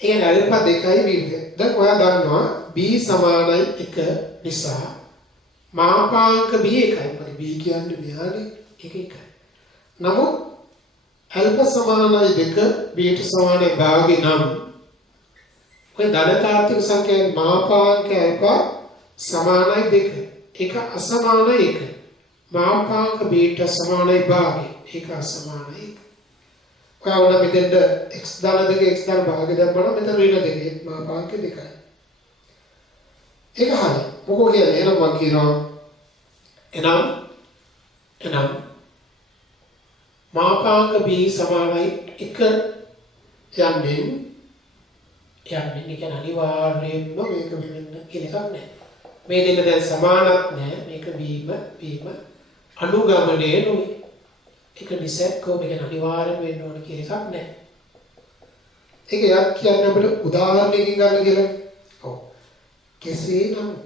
ඒ ඇල්ෆා 2යි බීටා. දැන් ඔයා දන්නවා b සමානයි 1 නිසා මාපාංක b එකයි. මොකද b කියන්නේ මෙහානේ එක එකයි. නමුත් අල්ප සමානයි 2 බීට සමානයි භාගය නම් ඔය ධනතාත්වික සංඛ්‍යාවේ මාපාංක අල්ප සමානයි 2 ඒක අසමානයි 1 මාපාංක බීට සමානයි භාගය ඒක අසමානයි 1 ඔයාලා මෙතෙන්ට x ධන 2 x ධන භාගය දැම්මම මෙතන ඍණ 2 මාපාංක 2යි ඒක හරියි මොකෝ කියන්නේ එහෙනම් මම කියනවා එනම් මාපාංක b සමානයි 1 යන්නේ කියන්නේ අනිවාර්යයෙන්ම මේක වෙන්න කියලා එකක් නැහැ. මේ දෙන්න දැන් සමානක් නැහැ. මේක බීම අනුගමනයේ නෙවෙයි. ඒක නිසැකෝ මේක අනිවාර්යයෙන් වෙන්න ඕන කියලා එකක් නැහැ. ඒක යක් කියන්නේ අපිට උදාහරණයකින් ගන්න කියලා. ඔව්. කෙසේ නමුත්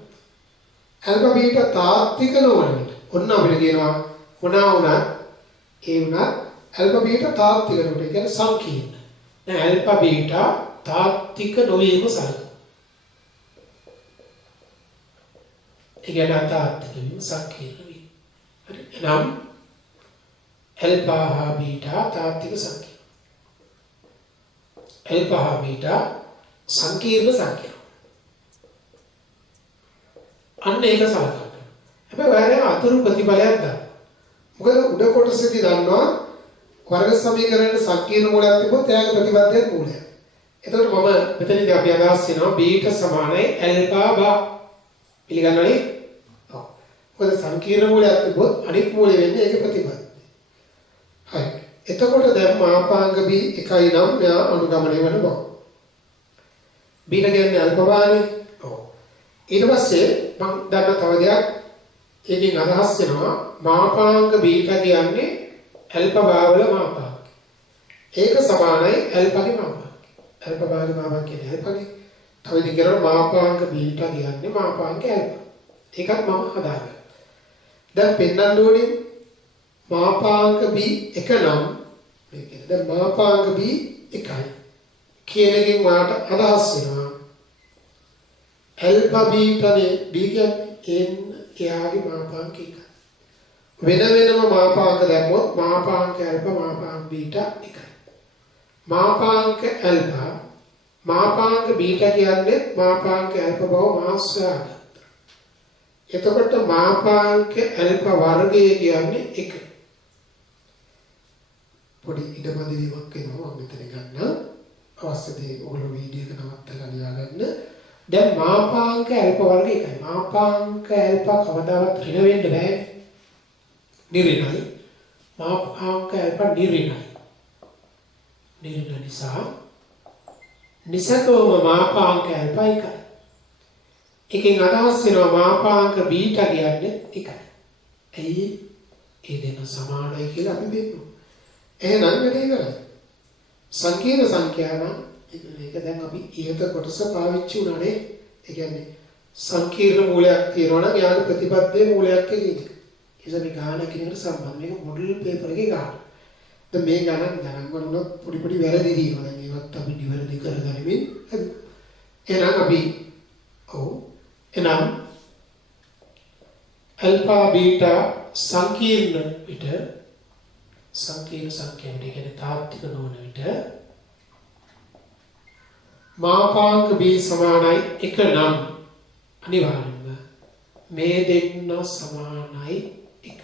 අල්ප බීට තාත්වික නොවන විට ඔන්න අපිට කියනවා මොනවා වුණත් ඒ වුණත් අල්ප බීට තාත්වික නොවන විට කියන්නේ සංකීර්ණ. දැන් අල්ප බීට තාත්වික නොවීම සලකනවා. ඒ කියන්නේ තාත්වික වීම සංකීර්ණ වීම. හරි. එනම් අල්ප හා බීට තාත්වික සංකීර්ණ. අල්ප හා බීට සංකීර්ණ සංඛ්‍යා. අන්න ඒක සලකන්න. හැබැයි ඔයාලේ අතුරු ප්‍රතිඵලයක් ගන්න. මොකද උඩ කොටසේදී දන්නවා වර්ග සමීකරණයේ සංකීර්ණ මූලයක් තිබොත් එයාගේ ප්‍රතිපදයක් මූලයක්. එතකොට මම මෙතනදී අපි අදහස් කරනවා බීට සමානයි ඇල්ෆා බා පිළිගන්නවනේ. ඔව්. මොකද සංකීර්ණ මූලයක් තිබොත් අනිත් මූලෙ වෙන්නේ ඒකේ ප්‍රතිපද. හරි. එතකොට දැන් මාපාංග b 1යි නම් මෙයා අනුගමනය වෙන බව. බීට කියන්නේ අල්පවානේ. ඔව්. ඊට පස්සේ මම දන්න තව දෙයක් ඒකෙන් අදහස් වෙනවා මාපාංග බීට කියන්නේ අල්පභාවල මාපාංග. ඒක සමානයි අල්පගේ මාපාංග. අල්පභාවල මාපාංග කියන්නේ අල්පගේ. තව ඉතින් කියනවා මාපාංග බීට කියන්නේ මාපාංග අල්ප. ඒකත් මම හදාගන්නවා. දැන් පෙන්නන්න ඕනේ මාපාංග b 1 නම් මේ කියන්නේ දැන් මාපාංග b 1යි කියන එකෙන් වාට අදහස් වෙනවා අල්ප බීටනේ b කියන්නේ එයාගේ මාපාංක එක. වෙන වෙනම මාපාංක දැම්මොත් මාපාංක අල්ප මාපාංක බීට එකයි. මාපාංක අල්ප මාපාංක බීට කියන්නේ මාපාංක අල්ප බව මාස්වාගත. එතකොට මාපාංක අල්ප වර්ගය කියන්නේ 1. පොඩි ඉඩමදිවීමක් වෙනවා මම මෙතන ගන්න. අවශ්‍ය දේ ඔයගොල්ලෝ වීඩියෝ එක නවත්තලා ලියාගන්න. දැන් මාපාංක අල්ප වර්ග එකයි. මාපාංක අල්ප කවදාවත් ඍණ වෙන්න බෑ. නිර්ණයි. මාපාංක අල්ප නිර්ණයි. නිර්ණ නිසා නිසකෝම මාපාංක අල්ප එකයි. එකෙන් අදහස් වෙනවා මාපාංක බීට කියන්නේ එකයි. ඇයි? ඒ දෙක සමානයි කියලා අපි දෙන්නවා. එහෙනම් වැඩේ ඉවරයි. සංකීර්ණ සංඛ්‍යා නම් ඒක දැන් අපි ඉහත කොටස පාවිච්චි වුණානේ. ඒ කියන්නේ සංකීර්ණ මූලයක් තියෙනවා නම් යාගේ ප්‍රතිපදයේ මූලයක් කියන්නේ. ඒක මේ ගාන කෙනෙකුට සම්බන්ධ මේක මොඩල් පේපර් එකේ ගාන. දැන් මේ ගණන් වලුනොත් පොඩි පොඩි වැරදි තියෙනවා. දැන් ඒවත් අපි නිවැරදි කරගනිමින් එහෙනම් අපි එනම් අල්ෆා බීටා සංකීර්ණ විට සංකීර්ණ සංඛ්‍යාවට කියන්නේ තාත්වික නොවන විට මාපාංක b සමානයි 1 නම් අනිවාර්යයෙන්ම මේ දෙන්න සමානයි 1.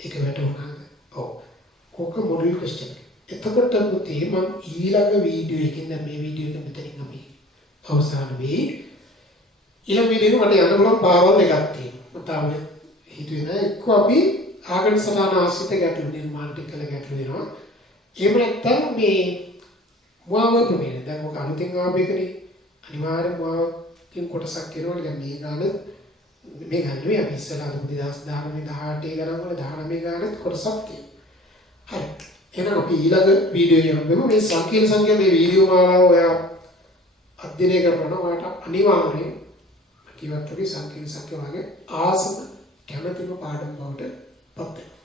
ඒක වැටුණාද? ඔව්. ඕක මොඩල් ක්වෙස්චන්. එතකොට පුතේ මම ඊළඟ වීඩියෝ එකකින් දැන් මේ වීඩියෝ එක මෙතනින් අපි අවසන් වෙයි. ඊළඟ වීඩියෝ එක මට යන්න පුළුවන් පාරවල් දෙකක් තියෙනවා. මම තාම හිතුවේ නෑ එක්ක අපි ආගම සදාන ආශ්‍රිත ගැටලු නිර්මාණ කළ ගැටලු වෙනවා. එහෙම නැත්නම් මේ මුවාව ප්‍රමේය. දැන් මොක අලුතෙන් ආපු එකනේ. අනිවාර්යෙන් මුවාවකින් කොටසක් කරනවා. නිකන් මේ ගාන මේ ගන්න නෙවෙයි අපි ඉස්සලා 2018 ගණන් වල 19 ගානත් කොටසක් තියෙනවා. හරි. එහෙනම් අපි ඊළඟ වීඩියෝ එකේ බලමු මේ සංකීර්ණ සංඛ්‍යා මේ වීඩියෝ මාලාව ඔයා අධ්‍යයනය කරනවා. ඔයාලට අනිවාර්යෙන් කිව්වත් අපි සංකීර්ණ සංඛ්‍යා වගේ ආසම කැමැතිම පාඩම් බවට පත් වෙනවා.